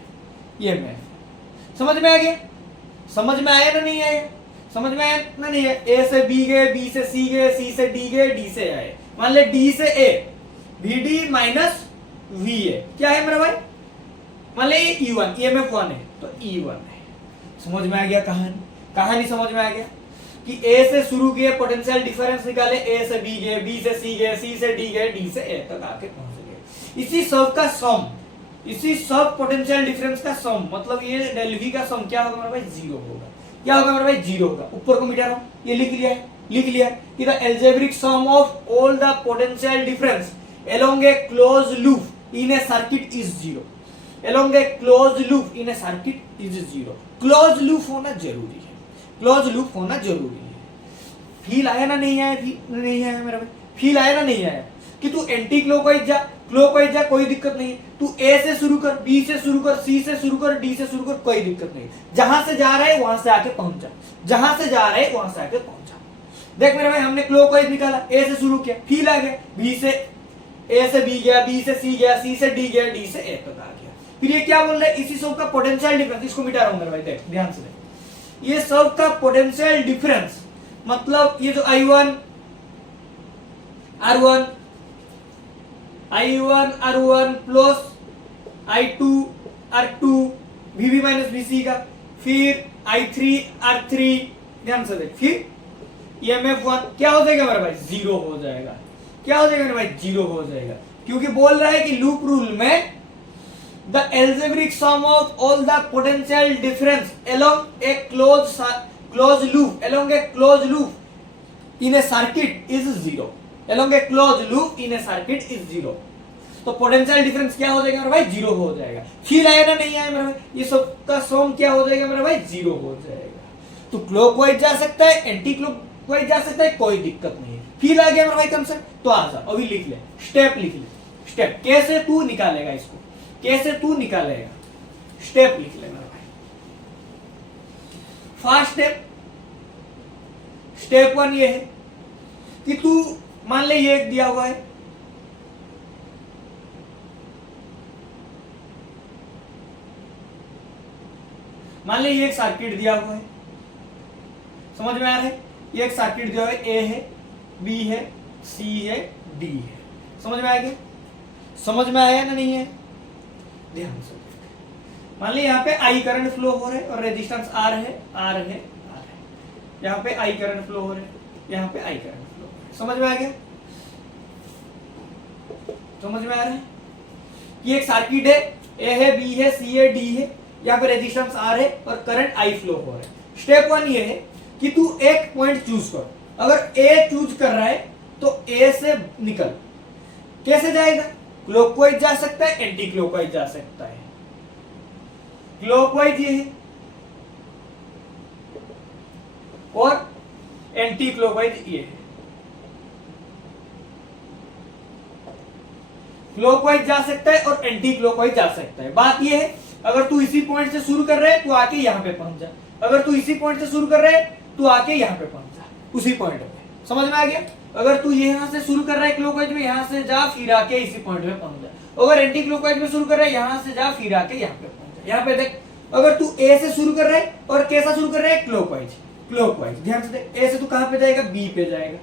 EMF। समझ में आ गया? समझ में आया ना नहीं आया? समझ में आया ना नहीं है? A से B गए, B से C गए, C से D गए, D से आए। मान ले D से A, VD माइनस VA क्या है मेरा भाई? मान ले E1, EMF 1 है तो E1 है। समझ में आ गया कहानी? कहानी समझ में आ गया कि A से शुरू किए, पोटेंशियल डिफरेंस निकाले, A से B गए, B से C गए, C से D गए, D से A तक आके पहुंच गए। इसी सब का सम, इसी सब पोटेंशियल डिफरेंस का सम, मतलब ये डेल V का सम क्या होगा मेरा भाई? 0 होगा। क्या होगा मेरा भाई? 0 होगा। ऊपर को मिटा रहा हूं, ये लिख लिया है, लिख लिया है कि the algebraic sum of all the potential difference along a closed loop in a circuit is 0। along a closed loop in a circuit is 0। closed loop होना जरूरी है, closed loop होना जरूरी है। फील आया ना नहीं आया? नहीं आया मेरा भाई? फील आया ना नहीं आया कि तू एंटी क्लॉकवाइज जा, क्लॉकवाइज जा, कोई दिक्कत नहीं। तू ए से शुरू कर, बी से शुरू कर, सी से शुरू कर, डी से शुरू कर, कोई दिक्कत नहीं। जहां से जा रहे हैं वहां से आके पहुंच जा, जहां से जा रहे हैं वहां से आके पहुंच जा। देख मेरे भाई, हमने क्लॉकवाइज निकाला, ए से शुरू किया, फील आ गया, बी से ए से बी गया, बी से सी गया, सी से डी गया, डी से ए तक आ गया। फिर ये क्या बोल रहा है? इसी सब का पोटेंशियल डिफरेंस, इसको मिटा रहा हूं मेरे भाई, देख ध्यान से देख। ये सब का पोटेंशियल डिफरेंस मतलब ये जो I1 R1, I1 R1 plus I2 R2 VB minus VC का, फिर I3 R3, ध्यान से देख, फिर EMF 1 क्या हो जाएगा मेरा भाई? 0 हो जाएगा। क्या हो जाएगा मेरे भाई? 0 हो जाएगा। क्योंकि बोल रहा है कि लूप रूल में the algebraic sum of all the potential difference along a closed loop along a closed loop in a circuit is 0। along a closed loop in a circuit is 0। तो पोटेंशियल डिफरेंस क्या हो जाएगा मेरा भाई, जीरो हो जाएगा। फील आया ना, नहीं आया मेरा भाई, ये सब का सम क्या हो जाएगा मेरा भाई, जीरो हो जाएगा। तो क्लॉकवाइज जा सकता है, एंटी क्लॉकवाइज जा सकता है, कोई दिक्कत नहीं है। फील आ गया मेरा भाई कंसेप्ट, तो आ जा अभी लिख ले, स्टेप लिख ले। स्टेप कैसे तू निकालेगा इसको, कैसे तू निकालेगा, स्टेप लिख ले मेरा भाई। फर्स्ट स्टेप, स्टेप 1 ये है कि तू मान ले ये एक दिया हुआ है, मान ले ये एक सर्किट दिया हुआ है, समझ में आ रहा है, ये एक सर्किट दिया हुआ है, ए है, बी है, सी है, डी है, समझ में आ गया, समझ में आया ना, नहीं है, ध्यान से। मान ली यहाँ पे आई करंट फ्लो हो रहा है और रेजिस्टेंस आर है, आर है, आर है, यहाँ पे आई करंट फ्लो हो रहा है, यहाँ पे आई करंट फ्लो हो रहा है, समझ में आ गया, समझ में आ रहा है। ये एक सर्किट है, ए है, बी है, सी है, डी है, यहाँ पे रेजिस्टेंस आर है और करंट आई फ्लो हो रहा है। स्टेप 1 ये है कि तू एक पॉइंट चूज कर, अगर ए चूज कर रहा है तो ए से निकल, कैसे जाएगा, क्लॉकवाइज जा सकता है, एंटी क्लॉकवाइज जा सकता है। क्लॉकवाइज ये है और एंटी क्लॉकवाइज ये है। क्लॉकवाइज जा सकता है और एंटी क्लॉकवाइज जा सकता है। बात ये है, अगर तू इसी पॉइंट से शुरू कर रहा है तो आके यहां पे पहुंच जा, अगर तू इसी पॉइंट से शुरू कर रहा है तो आके यहां पे पहुंच जा, उसी पॉइंट पे, समझ में आ गया। अगर तू यहां से शुरू कर रहा है क्लॉकवाइज में, यहां से जा फिर आके इसी पॉइंट पे पहुंच जा। अगर एंटी क्लॉकवाइज में शुरू कर रहा है, यहां से जा फिर आके यहां पे पहुंच जा। यहां पे देख, अगर तू ए से शुरू कर रहा है और कैसा शुरू कर रहा है, क्लॉकवाइज, क्लॉकवाइज, ध्यान से देख, ए से तू कहां पे जाएगा, बी पे जाएगा।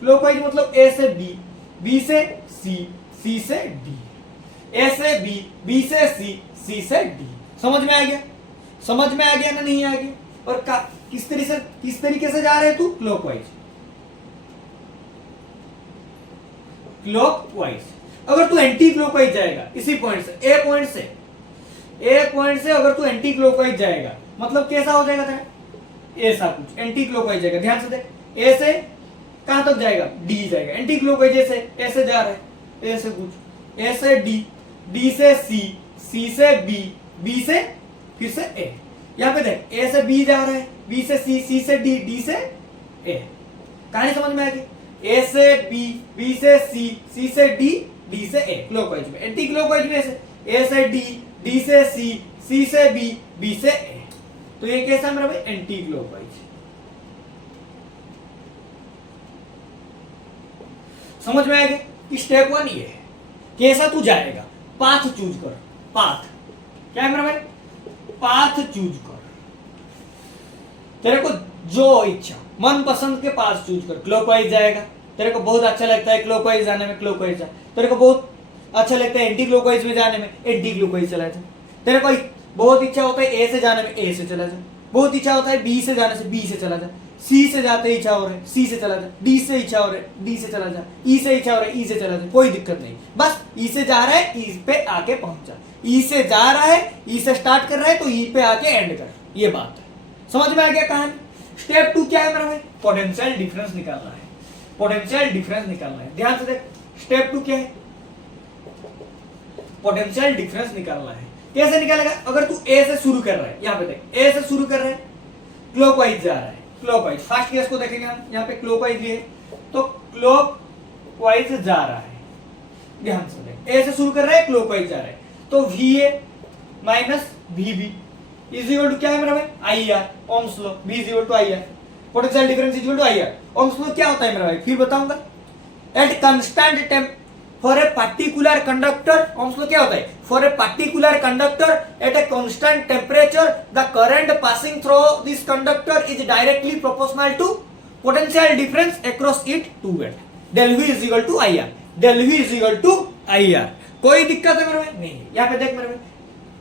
क्लॉकवाइज मतलब ए से बी, बी से सी, सी से डी, ए से बी, बी से सी, सी से डी, समझ में आ गया, समझ में आ गया ना, नहीं आ गया। और किस तरीके से जा रहे हैं तू, क्लॉकवाइज, क्लॉकवाइज। अगर तू एंटी क्लॉकवाइज जाएगा इसी पॉइंट से, ए पॉइंट से अगर तू एंटी क्लॉकवाइज जाएगा, मतलब कैसा हो जाएगा तेरा, ऐसा कुछ एंटी क्लॉकवाइज जाएगा। ध्यान से देख, ए से कहां तक जाएगा, डी जाएगा, एंटी क्लॉकवाइज ऐसे जा रहा है, ए से कुछ, ए से डी, डी से सी, सी से बी, बी से फिर से ए। यहां पे देख, ए से बी जा रहा है, बी से सी, सी से डी, डी से ए। कहानी समझ में आ गई, ए से बी, बी से सी, सी से डी, डी से ए, क्लॉकवाइज में। एंटी क्लॉकवाइज में ऐसे, ए से डी, डी से सी, सी से बी, बी से ए। तो ये कैसा मेरा भाई, एंटी क्लॉकवाइज। समझ में आ गया कि स्टेप 1 ये है, कैसा तू जाएगा, पाथ चूज कर, पाथ क्या है मेरा भाई, पाथ चूज कर, तेरे को जो इच्छा, मन पसंद के पाथ चूज कर। क्लॉकवाइज जाएगा, तेरे को बहुत अच्छा लगता है क्लॉकवाइज जाने में, क्लॉकवाइज जा। तेरे को बहुत अच्छा लगता है एंटी क्लॉकवाइज में जाने में, एंटी क्लॉकवाइज चला जा। तेरे को बहुत इच्छा होता है ए से जाने में, ए से चला जा। बहुत इच्छा होता है बी से जाने से, बी से चला जा। सी से जाते इच्छा हो रहा है, सी से चला जा। डी से इच्छा हो रहा है, डी से चला जा। ई से इच्छा हो रहा है, ई से चला जा, कोई दिक्कत नहीं, बस ई से जा रहा है, ई पे आके पहुंच जा। ई से जा रहा है, ई से स्टार्ट कर रहा है, तो ई पे आके एंड कर, ये बात है। समझ में आ गया कहानी। स्टेप 2 क्या है मेरा भाई, पोटेंशियल डिफरेंस निकालना है, पोटेंशियल डिफरेंस निकालना है। ध्यान से देख, स्टेप 2 क्या है, पोटेंशियल डिफरेंस निकालना है। कैसे निकालेगा, अगर तू ए से शुरू कर रहा है, यहाँ पे देख, ए से शुरू कर रहा है, क्लॉकवाइज जा रहा है, क्लॉकवाइज। फर्स्ट केस को देखेंगे हम, यहाँ पे क्लॉकवाइज है, तो क्लॉकवाइज जा रहा है। ध्यान से देख, ए से शुरू कर रहा है, क्लॉकवाइज जा रहा है, तो VA minus VB is equal to क्या है मेरा भाई, IR, ohm's law. V is equal to IR, potential difference is equal to IR। Ohm's law क्या होता है मेरा भाई, फिर बताऊंगा। At constant temp for a particular conductor, ohm's law क्या होता है, for a particular conductor at a constant temperature the current passing through this conductor is directly proportional to potential difference across it to wait. del V is equal to IR, del V is equal to IR। कोई दिक्कत है मेरे भाई, नहीं। यहाँ पे देख मेरे भाई,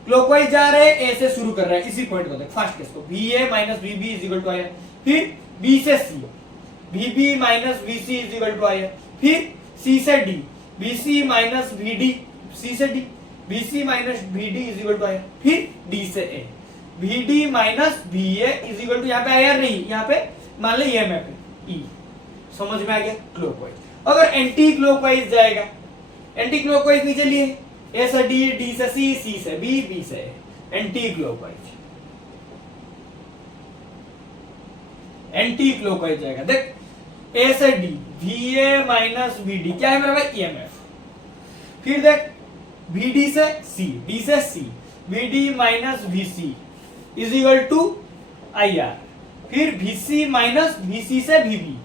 क्लॉकवाइज जा रहे हैं, ए से शुरू कर रहा है, इसी पॉइंट को देख, फर्स्ट केस को, VA minus VB is equal to IR। फिर B से C, VB minus VC is equal to IR। फिर C से D, BC minus VD, C से D, BC minus VD is equal to IR। फिर D से A, VD minus VA is equal to, यहाँ पे IR नहीं, यहाँ पे मान लो EMF E। समझ में आ गया, क्लॉकवाइज। अगर एंटी क्लॉकवाइज जाएगा, एंटी क्लॉकवाइज नीचे लिए, ए से डी, डी से सी, सी से बी, बी से एंटी क्लॉकवाइज, एंटी क्लॉकवाइज जाएगा। देख ए से D, V A minus V D क्या है मेरा भाई, ईएमएफ। फिर देख वी डी से सी, डी से C, V D minus V C is equal to I R. फिर V C minus V C से V B,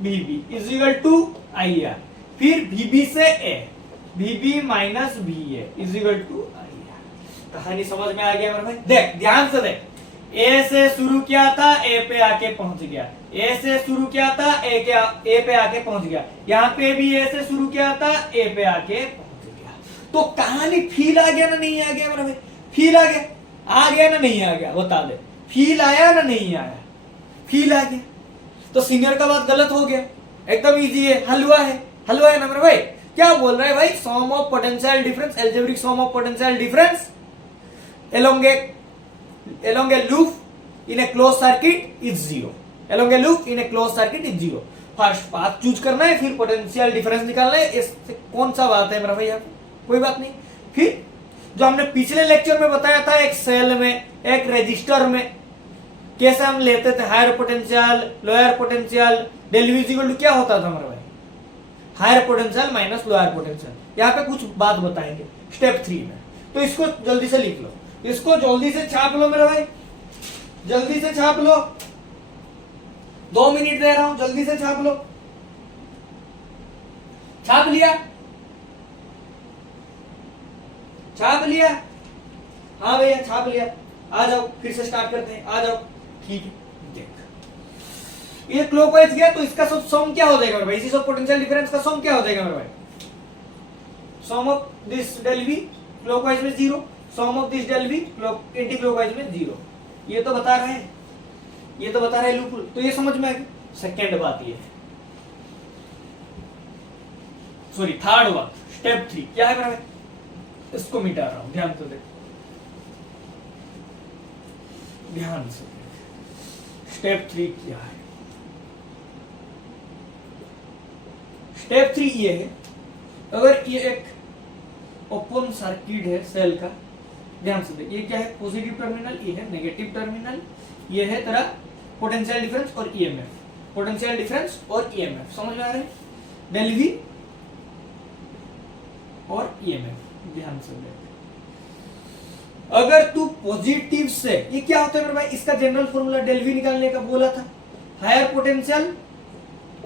V B is equal to I R. फिर वी बी से A, V B minus V A is equal to I R. कहानी समझ में आ गया मेरे भाई। देख ध्यान से देख, ए से शुरू किया था, ए पे आके पहुंच गया, ए से शुरू किया था, ए पे आके पहुंच गया, यहाँ पे भी ए से शुरू किया था, ए पे आके पहुंच गया। तो कहानी फील आ गया ना नहीं आ गया मेरा भाई, फील आ गया ना नहीं आ गया, बता दे, फील आया ना नहीं आया, फील आ गया। तो सीनियर का बात गलत हो गया, एकदम इजी है, हलवा है, हलवा है ना मेरे भाई। क्या बोल रहा है भाई, sum of potential difference, algebraic sum of potential difference along a loop in a closed circuit is zero, along a loop in a closed circuit is zero। First path choose करना है, फिर पोटेंशियल डिफरेंस निकालना है। इससे कौन सा बात है मेरा भाई, यहाँ कोई बात नहीं। फिर जो हमने पिछले लेक्चर में बताया था, एक सेल में, एक रजिस्टर में कैसे हम लेते थे higher potential, lower potential, del V equal to क्या होता था मेरा भाई, higher potential minus lower potential. यहाँ पे कुछ बात बताएंगे स्टेप 3 में, तो इसको जल्दी से लिख लो, इसको जल्दी से छाप लो मेरा भाई, जल्दी से छाप लो, 2 मिनट दे रहा हूं, जल्दी से छाप लो। छाप लिया, छाप लिया, हाँ भैया छाप लिया। आ जाओ फिर से स्टार्ट करते हैं, आ जाओ। ठीक है, देख ये क्लॉकवाइज गया तो इसका सम क्या हो जाएगा मेरे भाई, इसी सब पोटेंशियल डिफरेंस का सम क्या हो जाएगा मेरे भाई, sum of this del V clockwise में 0, sum of this del V anti clockwise में 0। ये तो बता रहे हैं, ये तो बता रहे हैं लूप, तो ये समझ में आ गया। सेकेंड बात ये, सॉरी थर्ड बात, स्टेप 3 क्या है मेरा भाई, इसको मिटा रहा हूं, ध्यान से देख, ध्यान से देख। स्टेप 3 क्या है, स्टेप 3 ये है, अगर ये एक ओपन सर्किट है सेल का, ध्यान से देख, ये क्या है, पॉजिटिव टर्मिनल, ये है नेगेटिव टर्मिनल, ये है तेरा पोटेंशियल डिफरेंस और ईएमएफ, पोटेंशियल डिफरेंस और ईएमएफ समझ में आ रहा है, डेल वी और ईएमएफ। ध्यान से देख, अगर तू पॉजिटिव से, ये क्या होता है मेरे भाई, इसका जनरल फॉर्मूला डेल वी निकालने का बोला था, higher potential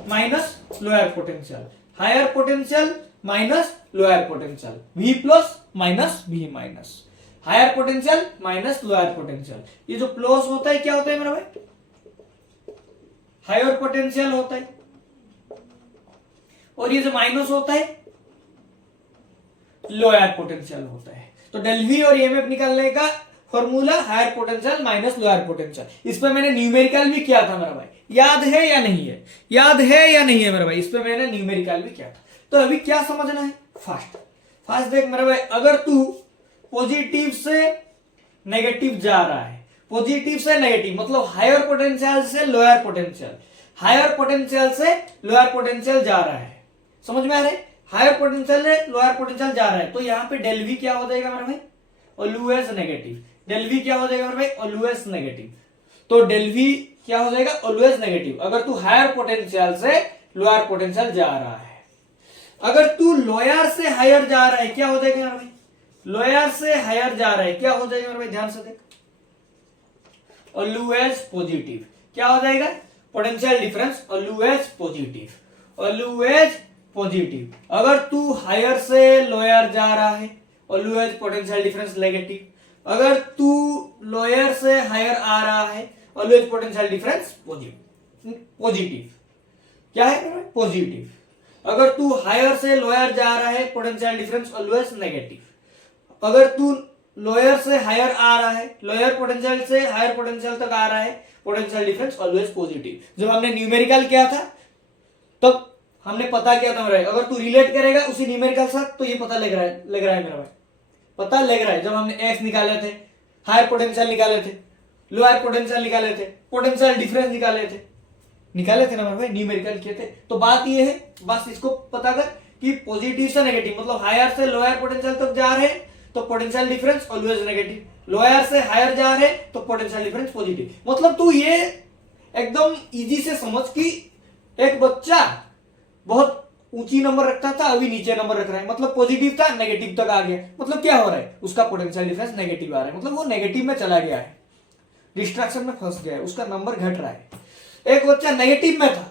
minus lower potential, higher potential minus lower potential, V plus minus V minus, higher potential minus lower potential. ये जो प्लस होता है क्या होता है मेरा भाई, हायर पोटेंशियल होता है, और ये जो माइनस होता है लोअर पोटेंशियल होता है। तो डेल वी और ईएमएफ निकालने का formula higher potential minus lower potential. इस पे मैंने न्यूमेरिकल भी किया था मेरा भाई, याद है या नहीं है, याद है या नहीं है मेरा भाई, इस पे मैंने न्यूमेरिकल भी किया था। तो अभी क्या समझना है, फास्ट देख मेरा भाई, अगर तू पॉजिटिव से नेगेटिव जा रहा है, पॉजिटिव से नेगेटिव मतलब हायर पोटेंशियल से लोअर पोटेंशियल, हायर पोटेंशियल से लोअर पोटेंशियल जा रहा है, समझ में आ रहा है, हायर पोटेंशियल से लोअर पोटेंशियल जा रहा है, तो यहाँ पे डेल वी क्या हो जाएगा मेरा भाई, ऑलवेज नेगेटिव, डेल वी क्या हो जाएगा मेरा भाई, ऑलवेज नेगेटिव। तो डेल वी क्या हो जाएगा, ऑलवेज नेगेटिव, अगर तू हायर पोटेंशियल से लोअर पोटेंशियल जा रहा है। अगर तू लोअर से हायर जा रहा है क्या हो जाएगा मेरा भाई, लोअर से हायर जा रहा है क्या हो जाएगा मेरा भाई, ध्यान से देख, ऑलवेज पॉजिटिव, क्या हो जाएगा, potential difference always positive, always positive. अगर तू हायर से लोअर जा रहा है, ऑलवेज पोटेंशियल डिफरेंस नेगेटिव। अगर तू लोअर से हायर आ रहा है, ऑलवेज पोटेंशियल डिफरेंस पॉजिटिव, क्या है पॉजिटिव। अगर तू हायर से लोअर जा रहा है, पोटेंशियल डिफरेंस ऑलवेज नेगेटिव। अगर तू लोअर से हायर आ रहा है, लोअर पोटेंशियल से हायर पोटेंशियल तक आ रहा है, पोटेंशियल डिफरेंस ऑलवेज पॉजिटिव। जब हमने न्यूमेरिकल किया था तब तो हमने पता किया था मेरा, अगर तू रिलेट करेगा उसी न्यूमेरिकल साथ तो ये पता लग रहा है मेरा भाई, पता लग रहा है। जब हमने एक्स निकाले थे, हायर पोटेंशियल निकाले थे, लोअर पोटेंशियल निकाले थे, पोटेंशियल डिफरेंस निकाले थे ना मेरे भाई, न्यूमेरिकल किए थे। तो बात ये है, बस इसको पता कर कि पॉजिटिव से नेगेटिव, मतलब हायर से लोअर पोटेंशियल तक जा रहे हैं तो potential difference always negative, lower से हायर जा रहे हैं तो पोटेंशियल डिफरेंस पॉजिटिव। मतलब तू ये एकदम इजी से समझ कि एक बच्चा बहुत ऊंची नंबर रखता था, अभी नीचे नंबर रख रहा है, मतलब पॉजिटिव था नेगेटिव तक आ गया, मतलब क्या हो रहा है, उसका पोटेंशियल डिफरेंस नेगेटिव आ रहा है, मतलब वो नेगेटिव में चला गया है, डिस्ट्रैक्शन में फंस गया है, उसका नंबर घट रहा है। एक बच्चा नेगेटिव में था,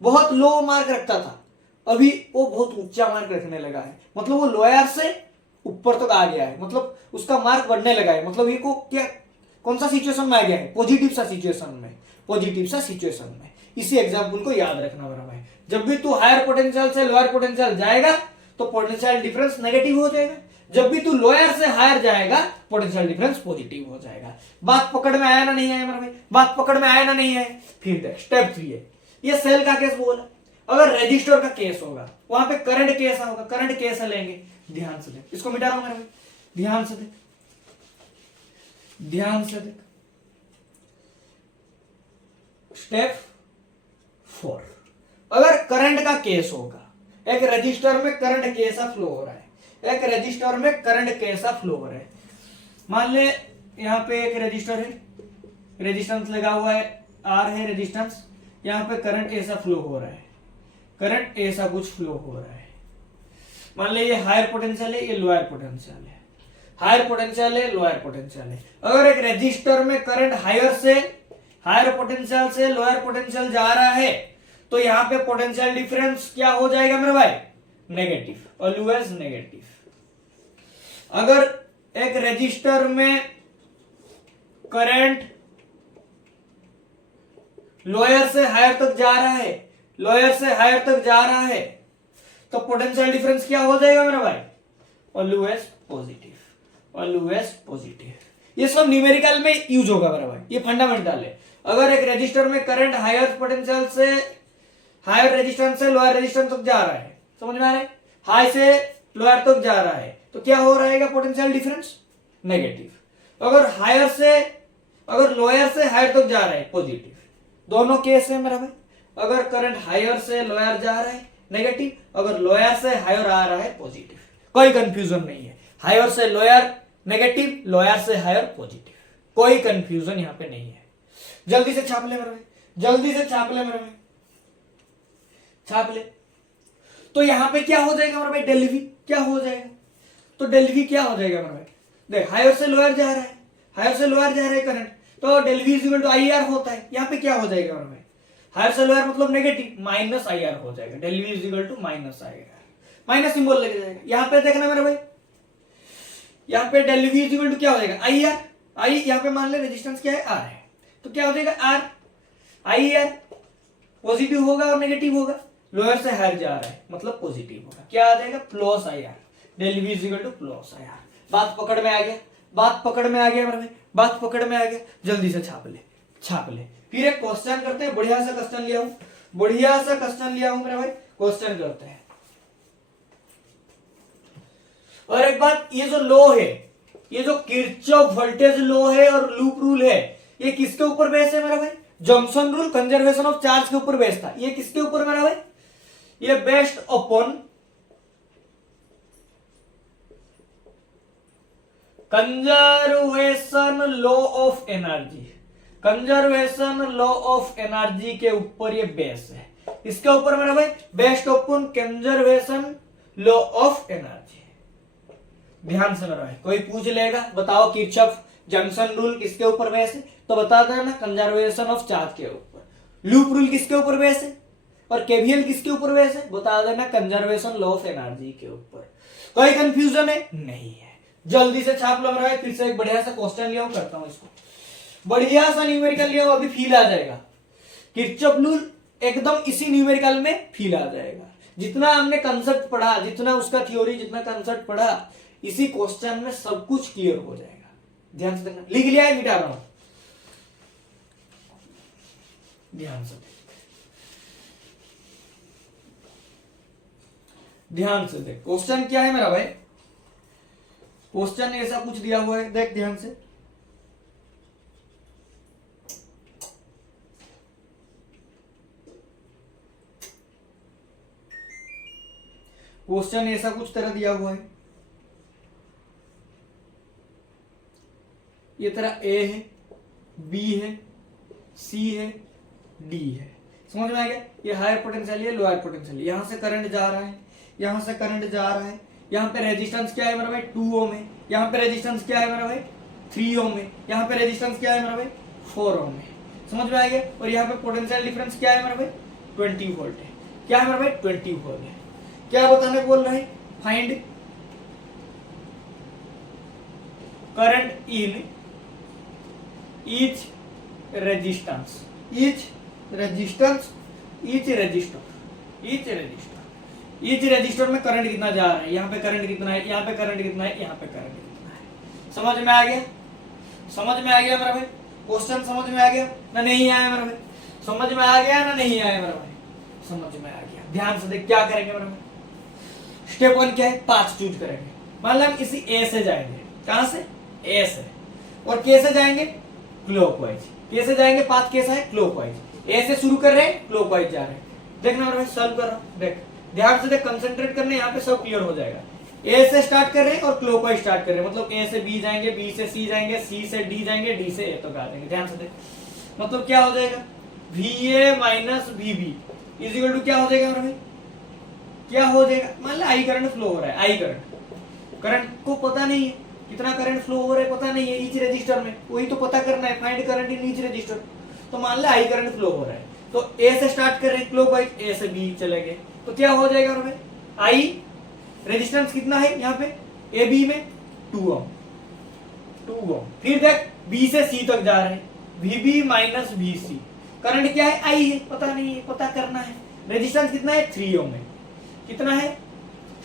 बहुत लो मार्क रखता था, अभी वो बहुत ऊंचा मार्क रखने लगा है, मतलब वो लोअर से ऊपर तक आ गया है, मतलब उसका मार्क बढ़ने लगा है, मतलब ये को क्या कौन सा सिचुएशन में आ गया है, पॉजिटिव सा सिचुएशन में, पॉजिटिव सा सिचुएशन में। इसी एग्जांपल को याद रखना मेरा भाई, जब भी तू हायर पोटेंशियल से लोअर पोटेंशियल जाएगा तो पोटेंशियल डिफरेंस नेगेटिव हो जाएगा, जब भी तू लोअर से हायर जाएगा पोटेंशियल डिफरेंस पॉजिटिव हो जाएगा। बात पकड़ में आया ना नहीं आया मेरा भाई, बात पकड़ में आया ना नहीं है। फिर देख स्टेप 3 है, ये सेल का केस बोला, अगर रजिस्टर का केस होगा वहां पे करंट कैसा होगा, करंट कैसा लेंगे, ध्यान से देख, इसको मिटा रहा हूं मेरा भाई, ध्यान से देख, ध्यान से देख। स्टेप 4, अगर करंट का केस होगा, एक रजिस्टर में करंट कैसा फ्लो हो रहा है, एक रजिस्टर में करंट कैसा फ्लो हो रहा है, मान ले यहाँ पे एक रजिस्टर है, रेजिस्टेंस लगा हुआ है, आर है रेजिस्टेंस, यहाँ पे करंट ऐसा फ्लो हो रहा है, करंट ऐसा कुछ फ्लो हो रहा है, मान ले ये हायर पोटेंशियल है, ये लोअर पोटेंशियल है, हायर पोटेंशियल है, लोअर पोटेंशियल है। अगर एक रेजिस्टर में करंट हायर पोटेंशियल से लोअर पोटेंशियल जा रहा है तो यहाँ पे पोटेंशियल डिफरेंस क्या हो जाएगा मेरे भाई, नेगेटिव, ऑलवेज नेगेटिव। अगर एक रेजिस्टर में करंट लोअर से हायर तक जा रहा है, लोअर से हायर तक जा रहा है तो पोटेंशियल डिफरेंस क्या हो जाएगा मेरा भाई, ऑलवेज पॉजिटिव, ऑलवेज पॉजिटिव। ये सब न्यूमेरिकल में यूज होगा मेरा भाई, ये फंडामेंटल है। अगर एक रजिस्टर में करंट हायर पोटेंशियल से हायर रेजिस्टेंस से लोअर रेजिस्टेंस तक जा रहा है, समझ में आ रहा है, हाई से लोअर तक जा रहा है तो क्या हो रहेगा, पोटेंशियल डिफरेंस नेगेटिव। अगर लोअर से हायर तक जा रहा है पॉजिटिव, दोनों केस है मेरा भाई। अगर करंट हायर से लोअर जा रहा है नेगेटिव, अगर लोअर से हायर आ रहा है पॉजिटिव, कोई कंफ्यूजन नहीं है, हायर से लोअर नेगेटिव, लोअर से हायर पॉजिटिव, कोई कंफ्यूजन यहां पे नहीं है। जल्दी से छाप ले मेरे भाई, जल्दी से छाप ले मेरे भाई, छाप ले। तो यहां पे क्या हो जाएगा मेरे भाई, डेल वी क्या हो जाएगा, तो डेल वी क्या हो जाएगा मेरे भाई, देख हायर से लोअर जा रहा है, हायर से लोअर जा रहा है करंट, तो del V is equal to I R होता है, यहां पे क्या हो जाएगा मेरे भाई, हायर से लोअर मतलब नेगेटिव, माइनस आई आर हो जाएगा, del V is equal to minus I R, minus symbol लग जाएगा। यहां पे देखना मेरे भाई, यहां पे del V is equal to क्या हो जाएगा, आई आर, आई यहां पे मान ले रेजिस्टेंस क्या है, आर है, तो क्या हो जाएगा, आर आई आर, पॉजिटिव होगा और नेगेटिव होगा, लोअर से हायर जा रहा है मतलब पॉजिटिव होगा, क्या आ जाएगा, plus I R, del V is equal to plus I R. बात पकड़ में आ गया, बात पकड़ में आ गया मेरे भाई, बात पकड़ में आ गया, जल्दी से छाप ले, छाप ले। फिर एक क्वेश्चन करते हैं, बढ़िया सा क्वेश्चन लिया हूं, बढ़िया सा क्वेश्चन लिया हूं मेरे भाई, क्वेश्चन करते हैं। और एक बात, ये जो लॉ है, ये जो किरचॉफ वोल्टेज लॉ है और लूप रूल है, ये किसके ऊपर बेस है मेरा भाई, Johnson rule conservation of charge के ऊपर बेस्ड था। ये किसके ऊपर मेरा भाई, ये based upon conservation law of energy, conservation law of energy के ऊपर ये बेस है। इसके ऊपर मेरा भाई based upon conservation law of energy. ध्यान से मेरा भाई, कोई पूछ लेगा बताओ किरचॉफ जंक्शन रूल किसके ऊपर बेस है, तो बता देना कंजर्वेशन ऑफ चार्ज के ऊपर। लूप रूल किसके ऊपर बेस है और केवीएल किसके ऊपर बेस है, बता देना कंजर्वेशन लॉ ऑफ एनर्जी के ऊपर। कोई कंफ्यूजन है नहीं है, जल्दी से छाप लो मेरा भाई। फिर से एक बढ़िया सा क्वेश्चन लिया हूं, करता हूं इसको, बढ़िया सा न्यूमेरिकल लिया हूं, अभी फील आ जाएगा किरचॉफ रूल, एकदम इसी न्यूमेरिकल में फील आ जाएगा। जितना हमने कंसेप्ट पढ़ा, जितना उसका थ्योरी, जितना कंसेप्ट पढ़ा, इसी क्वेश्चन में सब कुछ क्लियर हो जाएगा। ध्यान से देखना, लिख लिया है, मिटा रहा हूं, ध्यान से ध्यान से देख। क्वेश्चन क्या है मेरा भाई, क्वेश्चन ऐसा कुछ दिया हुआ है, देख ध्यान से। क्वेश्चन ऐसा कुछ तरह दिया हुआ है, ये तरह ए है, बी है, सी है, डी है। समझ में आ गया? ये हायर पोटेंशियल है, लोअर पोटेंशियल है। यहां से करंट जा रहा है, यहां से करंट जा रहा है। यहाँ पे रेजिस्टेंस क्या है मेरा भाई? 2 ओम है। यहाँ पे रेजिस्टेंस क्या है मेरा भाई? 3 ओम है। यहाँ पे रेजिस्टेंस क्या है मेरा भाई? 4 ओम है। समझ में आ गया? और यहाँ पे पोटेंशियल डिफरेंस क्या है मेरा भाई? 20 वोल्ट है। क्या है मेरा भाई? 20 वोल्ट है। क्या बताने बोल रहे हैं? Find current in each resistance, each resistance, each resistor, each resistor, each resistor में करंट कितना जा रहा है, यहाँ पे करंट कितना है, यहाँ पे करंट कितना है, यहाँ पे करंट कितना है। समझ में आ गया? समझ में आ गया मेरा भाई? क्वेश्चन समझ में आ गया ना नहीं आया मेरा भाई? समझ में आ गया ना नहीं आया मेरा भाई? समझ में आ गया। ध्यान से देख क्या करेंगे मेरा भाई। स्टेप 1 क्या है? पाथ चूज करेंगे। मान लो हम इसी ए से जाएंगे। कहां से? ए से। और के से जाएंगे? क्लॉकवाइज। के से जाएंगे? पाथ कैसा है? क्लॉकवाइज। ए से शुरू कर रहे हैं, क्लॉकवाइज जा रहे हैं। देखना मेरा भाई, सॉल्व कर रहा हूं, देख ध्यान से देख, कंसंट्रेट करने, यहाँ पे सब क्लियर हो जाएगा। ए से स्टार्ट कर रहे हैं और क्लॉकवाइज स्टार्ट कर रहे हैं, मतलब ए से बी जाएंगे, बी से सी जाएंगे, सी से डी जाएंगे, डी से ए तक आ जाएंगे। ध्यान से देख, मतलब क्या हो जाएगा? VA minus VB is equal to क्या हो जाएगा मेरा भाई? क्या हो जाएगा? मान लो आई करंट फ्लो हो रहा है, आई करंट को पता नहीं है कितना करंट फ्लो हो रहा है, पता नहीं है ईच रजिस्टर में, वही तो पता करना है, find current in each resistor. तो मान लो आई करंट फ्लो हो रहा है, तो ए से स्टार्ट कर रहे हैं क्लॉकवाइज, ए से बी चले गए, तो क्या हो जाएगा भाई? आई रेजिस्टेंस कितना है यहाँ पे ए बी में? 2 ओम, 2 ओम। फिर देख बी से सी तक जा रहे हैं, VB माइनस VC। करंट क्या है? आई है, पता नहीं है, पता करना है। रेजिस्टेंस कितना है? 3 ओम है। कितना है?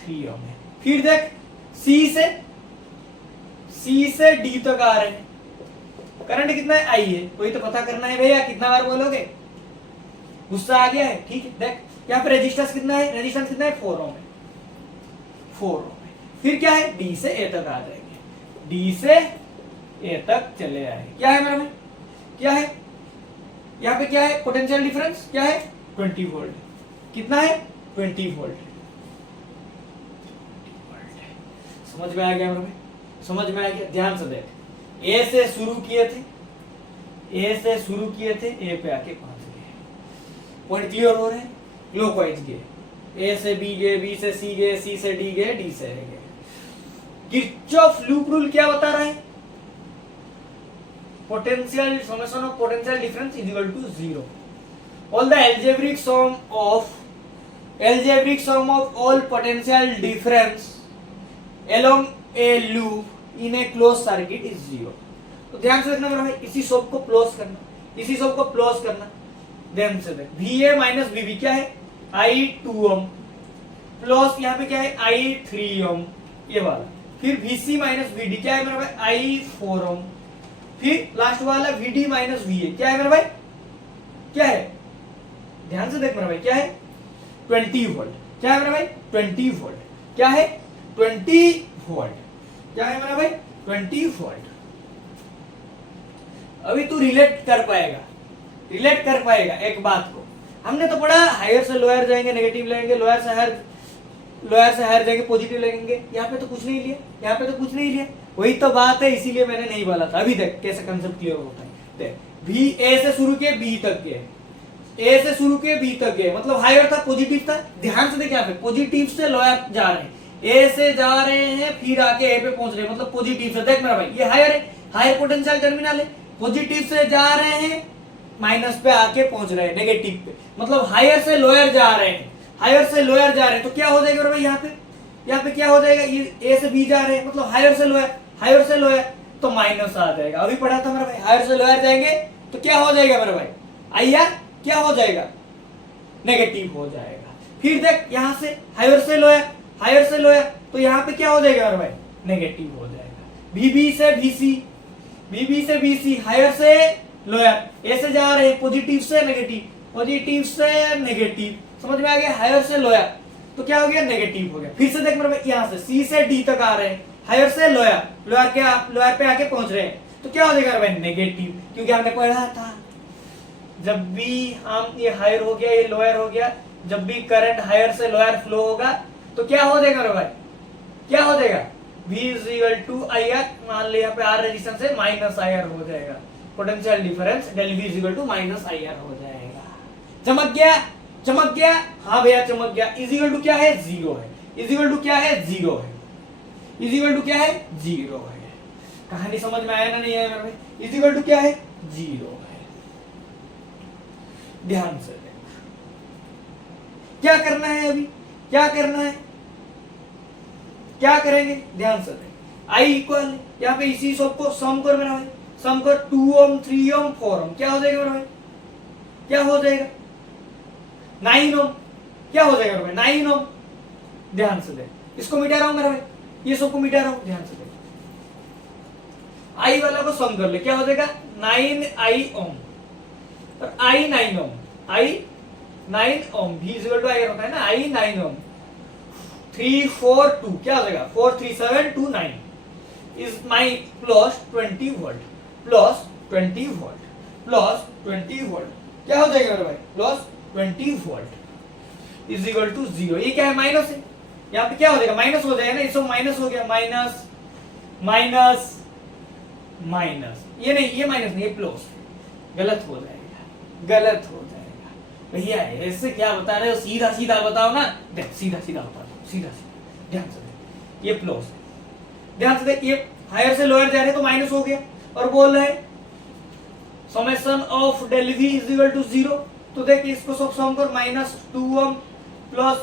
3 ओम है। फिर देख सी से डी तक आ रहे हैं, करंट कितना है? आई है, वही तो पता करना है भैया। कितना बार बोलोगे? गुस्सा आ गया है? ठीक है, देख यहाँ पे रेजिस्टेंस कितना है? रेजिस्टेंस कितना है? 4 ओम है, 4 ओम है। फिर क्या है? डी से ए तक आ जाएंगे, डी से ए तक चले आए। क्या है मेरा भाई? क्या है यहाँ पे? क्या है पोटेंशियल डिफरेंस? क्या है? 20 वोल्ट। कितना है? 20 वोल्ट। समझ में आ गया मेरे भाई? समझ में आ गया? ध्यान से देख, ए से शुरू किए थे, ए से शुरू किए थे, ए पे आके पहुंच गए। पॉइंट क्लियर हो रहे हैं? क्लॉकवाइज गए, ए से बी गए, बी से सी गए, सी से डी गए, डी से ए गए। किरचॉफ लूप रूल क्या बता रहा है? Potential summation of potential difference is equal to 0। All the algebraic sum of all potential difference along a loop in a closed circuit is 0। तो ध्यान से देखना मेरा भाई, इसी सब को क्लोज करना, इसी सब को क्लोज करना। ध्यान से देख, VA माइनस VB क्या है? I 2 ओम प्लस यहाँ पे क्या है? I 3 ओम, ये वाला। फिर VC माइनस VD क्या है मेरा भाई? I 4 ओम। फिर लास्ट वाला VD माइनस VA क्या है मेरा भाई? क्या है? ध्यान से देख मेरा भाई, क्या है? 20 वोल्ट। क्या है मेरा भाई? 20 वोल्ट। क्या है? 20 वोल्ट। क्या है मेरा भाई? 20 वोल्ट। अभी तू रिलेट कर पाएगा, रिलेट कर पाएगा एक बात को। हमने तो पढ़ा हायर से लोअर जाएंगे नेगेटिव लेंगे, लोअर से हायर जाएंगे पॉजिटिव लेंगे। यहाँ पे तो कुछ नहीं लिया, यहाँ पे तो कुछ नहीं लिया। वही तो बात है, इसीलिए मैंने नहीं बोला था। अभी देख कैसे कंसेप्ट क्लियर होता है। देख, भी ए से शुरू किए बी तक गए, ए से शुरू किए बी तक गए, मतलब हायर था, पॉजिटिव था। ध्यान से देख, यहाँ पे पॉजिटिव से लोअर जा रहे हैं, ए से जा रहे हैं, फिर आके ए पे पहुंच रहे हैं, मतलब पॉजिटिव से। देख मेरा भाई, ये हायर है, हायर पोटेंशियल टर्मिनल है। पॉजिटिव से जा रहे हैं, माइनस पे आके पहुंच रहे हैं, नेगेटिव पे, मतलब हायर से लोअर जा रहे हैं, हायर से लोअर जा रहे हैं। तो क्या हो जाएगा भाई? यहाँ पे क्या हो जाएगा? ये ए से बी जा रहे हैं, मतलब हायर से लोअर, हायर से लोअर, तो माइनस आ जाएगा। अभी पढ़ा था मेरा भाई, हायर से लोअर जाएंगे तो क्या हो जाएगा मेरा भाई? आइया क्या हो जाएगा? नेगेटिव हो जाएगा। फिर देख, यहाँ से हायर से लोअर, हायर से लोअर, तो यहाँ पे क्या हो जाएगा मेरा भाई? नेगेटिव हो जाएगा। VB से VC, VB से VC, हायर से लोअर, ए से जा रहे हैं, पॉजिटिव से नेगेटिव, पॉजिटिव से नेगेटिव। समझ में आ गया? हायर से लोअर, तो क्या हो गया? नेगेटिव हो गया। फिर से देख मेरे भाई, यहाँ से सी से डी तक आ रहे हैं, हायर से लोअर, लोअर पे आके पहुंच रहे हैं, तो क्या हो जाएगा भाई? नेगेटिव। क्योंकि हमने पढ़ा था, जब भी हम ये हायर हो गया, ये लोअर हो गया, जब भी करंट हायर से लोअर फ्लो होगा तो क्या हो जाएगा रे भाई, क्या हो जाएगा, V is equal to I R, मान लिया यहाँ पे R रेजिस्टेंस है, माइनस आई आर हो जाएगा, potential difference del V is equal to minus I R हो जाएगा। चमक गया, चमक गया, हाँ भैया चमक गया। इज इक्वल टू क्या है, जीरो है, इज इक्वल टू क्या है, जीरो है, इज इक्वल टू क्या है, जीरो है। कहानी समझ में आया ना, नहीं आया मेरे, इज इक्वल टू क्या है, जीरो है। ध्यान से क्या करना है, अभी क्या करना है, क्या करेंगे, ध्यान से आई इक्वल, यहाँ पे इसी सबको सम कर मेरा भाई, सम कर 2 ओम 3 ओम 4 ओम, क्या हो जाएगा मेरा भाई, क्या हो जाएगा 9 ओम, क्या हो जाएगा मेरा भाई 9 ओम। ध्यान से देख, इसको मिटा रहा हूं मेरा भाई, ये सबको मिटा रहा हूं, ध्यान से देख, आई वाला को सम कर ले, क्या हो जाएगा 9 आई ओम, और आई 9 ओम, आई 9 ओम, V इज इक्वल टू आई होता है ना, आई 9 ओम, 3 4 2, क्या हो जाएगा 4 3 7 2 9 is my plus 20 volt, plus 20 volt, plus 20 volt, क्या हो जाएगा मेरे भाई, plus 20 volt is equal to zero. ये क्या है, माइनस है, यहाँ पे क्या हो जाएगा, माइनस हो जाएगा ना, ये सब माइनस हो गया, माइनस माइनस माइनस, ये नहीं, ये माइनस नहीं, ये प्लस, गलत हो जाएगा, गलत हो जाएगा भैया। ऐसे क्या बता रहे हो, सीधा सीधा बताओ ना, देख सीधा सीधा बता दो, सीधा सीधा, ध्यान से देख, ये प्लस है, ध्यान से देख, ये हायर से लोअर जा रहे तो माइनस हो गया, और बोल रहे summation of del V is equal to zero, तो देख इसको सब सम कर, minus 2 ohm plus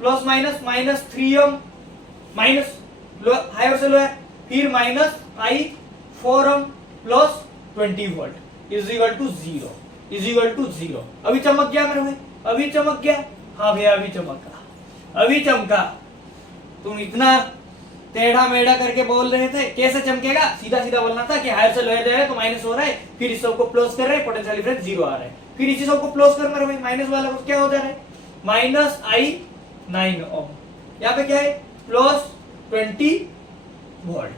plus minus minus 3 ohm, minus higher से लोअर, फिर minus I 4 ohm plus 20 volt is equal to zero, is equal to zero. अभी चमक गया मेरे भाई, अभी चमक गया, हाँ भैया अभी चमका, अभी चमका। तुम इतना टेढ़ा मेढ़ा करके बोल रहे थे, कैसे चमकेगा, सीधा सीधा बोलना था कि हायर से लोअर जा रहा है तो माइनस हो रहा है, फिर इस सबको प्लस कर रहे हैं, पोटेंशियल डिफरेंस जीरो आ रहा है, फिर इसी सबको प्लस कर मेरे भाई, माइनस वाला को क्या हो जा रहा है, माइनस आई 9 ओम, यहाँ पे क्या है प्लस 20 वोल्ट,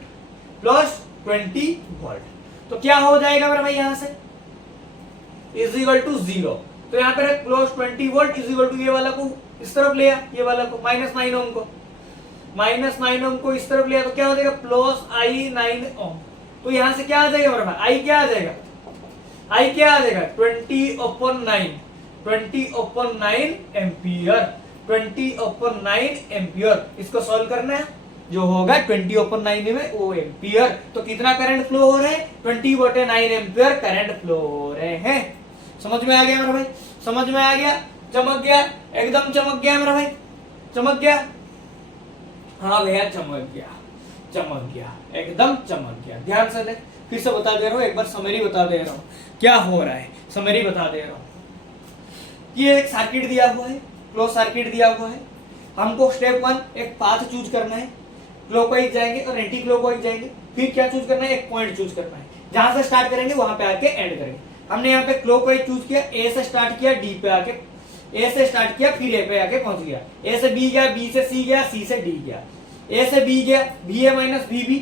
प्लस 20 वोल्ट, तो क्या हो जाएगा मेरा भाई, यहां से इज इक्वल टू जीरो, तो यहाँ पे plus 20 volt is equal to ये वाला को इस तरफ लिया, ये वाला को माइनस 9 ओम को, माइनस 9 ओम को इस तरफ लिया, तो क्या हो जाएगा प्लस आई 9 ओम, तो यहां से क्या आ जाएगा मेरा भाई, आई क्या आ जाएगा, आई क्या आ जाएगा 20/9, 20/9 एम्पियर, 20/9 एम्पियर। इसको सॉल्व करना है, जो होगा 20/9 में वो एम्पियर, तो कितना करंट फ्लो हो रहा है, 20/9 एम्पियर करंट फ्लो हो रहे हैं। समझ में आ गया मेरा भाई, समझ में आ गया, चमक गया, एकदम चमक गया मेरा भाई, चमक गया, हाँ भैया चमक गया, चमक गया, एकदम चमक गया। ध्यान से देख, फिर से बता दे रहा हूँ, एक बार समरी बता दे रहा हूँ क्या हो रहा है, समरी बता दे रहा हूँ। ये एक सर्किट दिया हुआ है, क्लोज सर्किट दिया हुआ है, हमको स्टेप 1 एक पाथ चूज करना है, क्लॉकवाइज जाएंगे और एंटी क्लॉकवाइज जाएंगे, फिर क्या चूज करना है, एक पॉइंट चूज करना है, जहां से स्टार्ट करेंगे वहां पे आके एंड करेंगे। हमने यहाँ पे क्लॉकवाइज चूज किया, ए से स्टार्ट किया, डी पे आके, ए से स्टार्ट किया, फिर ए पे आके पहुंच गया, ए से बी गया, बी से सी गया, सी से डी गया, ए से बी गया, B A minus B B,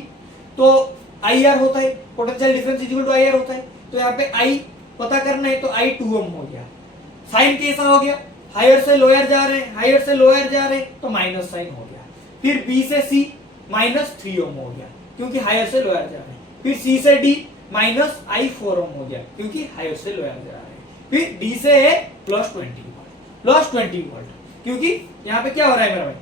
तो आई आर होता है, potential difference equal to I R होता है, तो यहाँ पे आई पता करना है, तो आई 2 ओम हो गया। साइन कैसा हो गया, हायर से लोअर जा रहे हैं, हायर से लोअर जा रहे हैं तो माइनस साइन हो गया, फिर बी से सी माइनस 3 ओम हो गया क्योंकि हायर से लोअर जा रहे हैं, फिर सी से डी माइनस आई 4 ओम हो गया क्योंकि हायर से लोअर जा रहे हैं, फिर डी से ए प्लस 20 वोल्ट, प्लस 20 वोल्ट, क्योंकि यहाँ पे क्या हो रहा है मेरा भाई,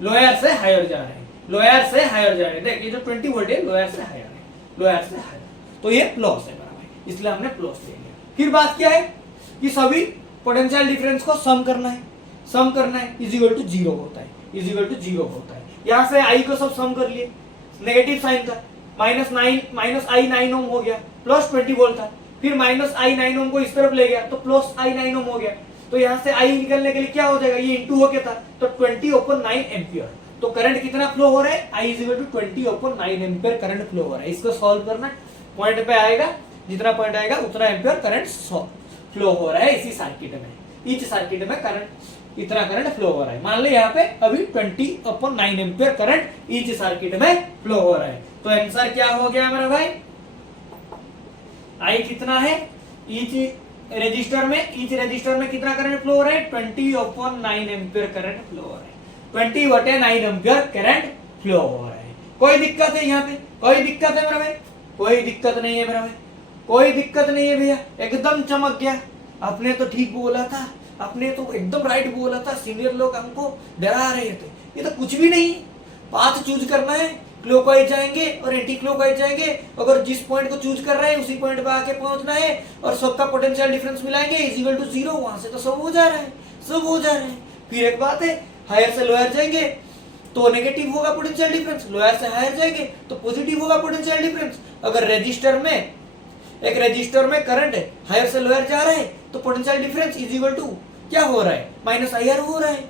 लोअर से हायर जा रहे हैं, लोअर से हायर जा रहे हैं। देख ये जो 20 वोल्ट है लोअर से हायर है, लोअर से हायर, तो ये प्लस है मेरा भाई, इसलिए हमने प्लस ले लिया। फिर बात क्या है कि सभी पोटेंशियल डिफरेंस को सम करना है, सम करना है, इज इक्वल टू जीरो होता है, इज इक्वल टू जीरो होता है। यहाँ से आई को सब सम कर लिए, नेगेटिव साइन था, माइनस आई 9 ओम हो गया, प्लस 20 वोल्ट था, फिर माइनस आई 9 ओम को इस तरफ ले गया तो प्लस आई 9 ओम हो गया, तो यहाँ से आई निकलने के लिए क्या हो जाएगा, ये इंटू हो गया था तो 20/9 एम्पियर, तो करंट कितना फ्लो हो रहा है, I is equal to 20/9 ampere current flow हो रहा है। इसको सॉल्व करना, पॉइंट पे आएगा, जितना पॉइंट आएगा उतना एम्पियर करंट फ्लो हो रहा है इसी सर्किट में, इच सर्किट में करंट इतना करंट फ्लो हो रहा है। मान लो यहाँ पे अभी 20/9 एम्पियर करंट इच सर्किट में फ्लो हो रहा है, तो आंसर क्या हो गया मेरा भाई, आई कितना है, इच रजिस्टर में कितना करंट फ्लो हो रहा है, 20/9 एम्पियर करंट फ्लो हो रहा है। 20/9 एम्पियर करंट फ्लो हो रहा है। कोई दिक्कत है यहाँ पे? कोई दिक्कत है मेरा भाई? कोई दिक्कत नहीं है मेरा भाई, कोई दिक्कत नहीं है भैया, एकदम चमक गया। आपने तो ठीक बोला था, आपने तो एकदम राइट बोला था, सीनियर लोग हमको डरा रहे थे। ये तो कुछ भी नहीं, पाथ चूज करना है, क्लॉकवाइज जाएंगे और एंटी क्लॉकवाइज जाएंगे। अगर जिस पॉइंट को चूज कर रहे हैं उसी पॉइंट पे आके पहुंचना है और सबका पोटेंशियल डिफरेंस मिलाएंगे इज इक्वल टू 0। वहां से तो सब हो जा रहा है, सब हो जा रहा है। फिर एक बात है, हायर से लोअर जाएंगे तो नेगेटिव होगा पोटेंशियल डिफरेंस, लोअर से हायर जाएंगे तो पॉजिटिव होगा पोटेंशियल डिफरेंस। अगर रजिस्टर में, एक रजिस्टर में करंट हायर से लोअर जा रहा है तो potential difference is equal to क्या हो रहा है? माइनस IR हो रहा है।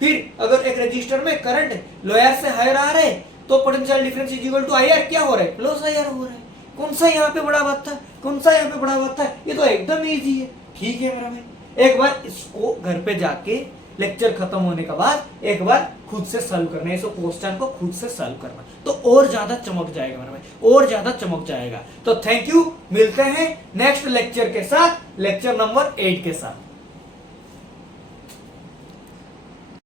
फिर अगर एक रजिस्टर में करंट लोअर से हायर आ रहा है तो potential difference is equal to IR क्या हो रहा है? प्लस IR हो रहा है। कौन सा यहाँ पे बड़ा बात था, कौन सा यहाँ पे बड़ा बात था? ये तो एकदम इजी है। ठीक है मेरा भाई, एक बार इसको घर पे जाके लेक्चर खत्म होने के बाद एक बार खुद से सॉल्व करना है, इस क्वेश्चन को खुद से सॉल्व करना तो और ज्यादा चमक जाएगा मेरा भाई, और ज्यादा चमक जाएगा। तो थैंक यू, मिलते हैं नेक्स्ट लेक्चर के साथ, लेक्चर नंबर 8 के साथ।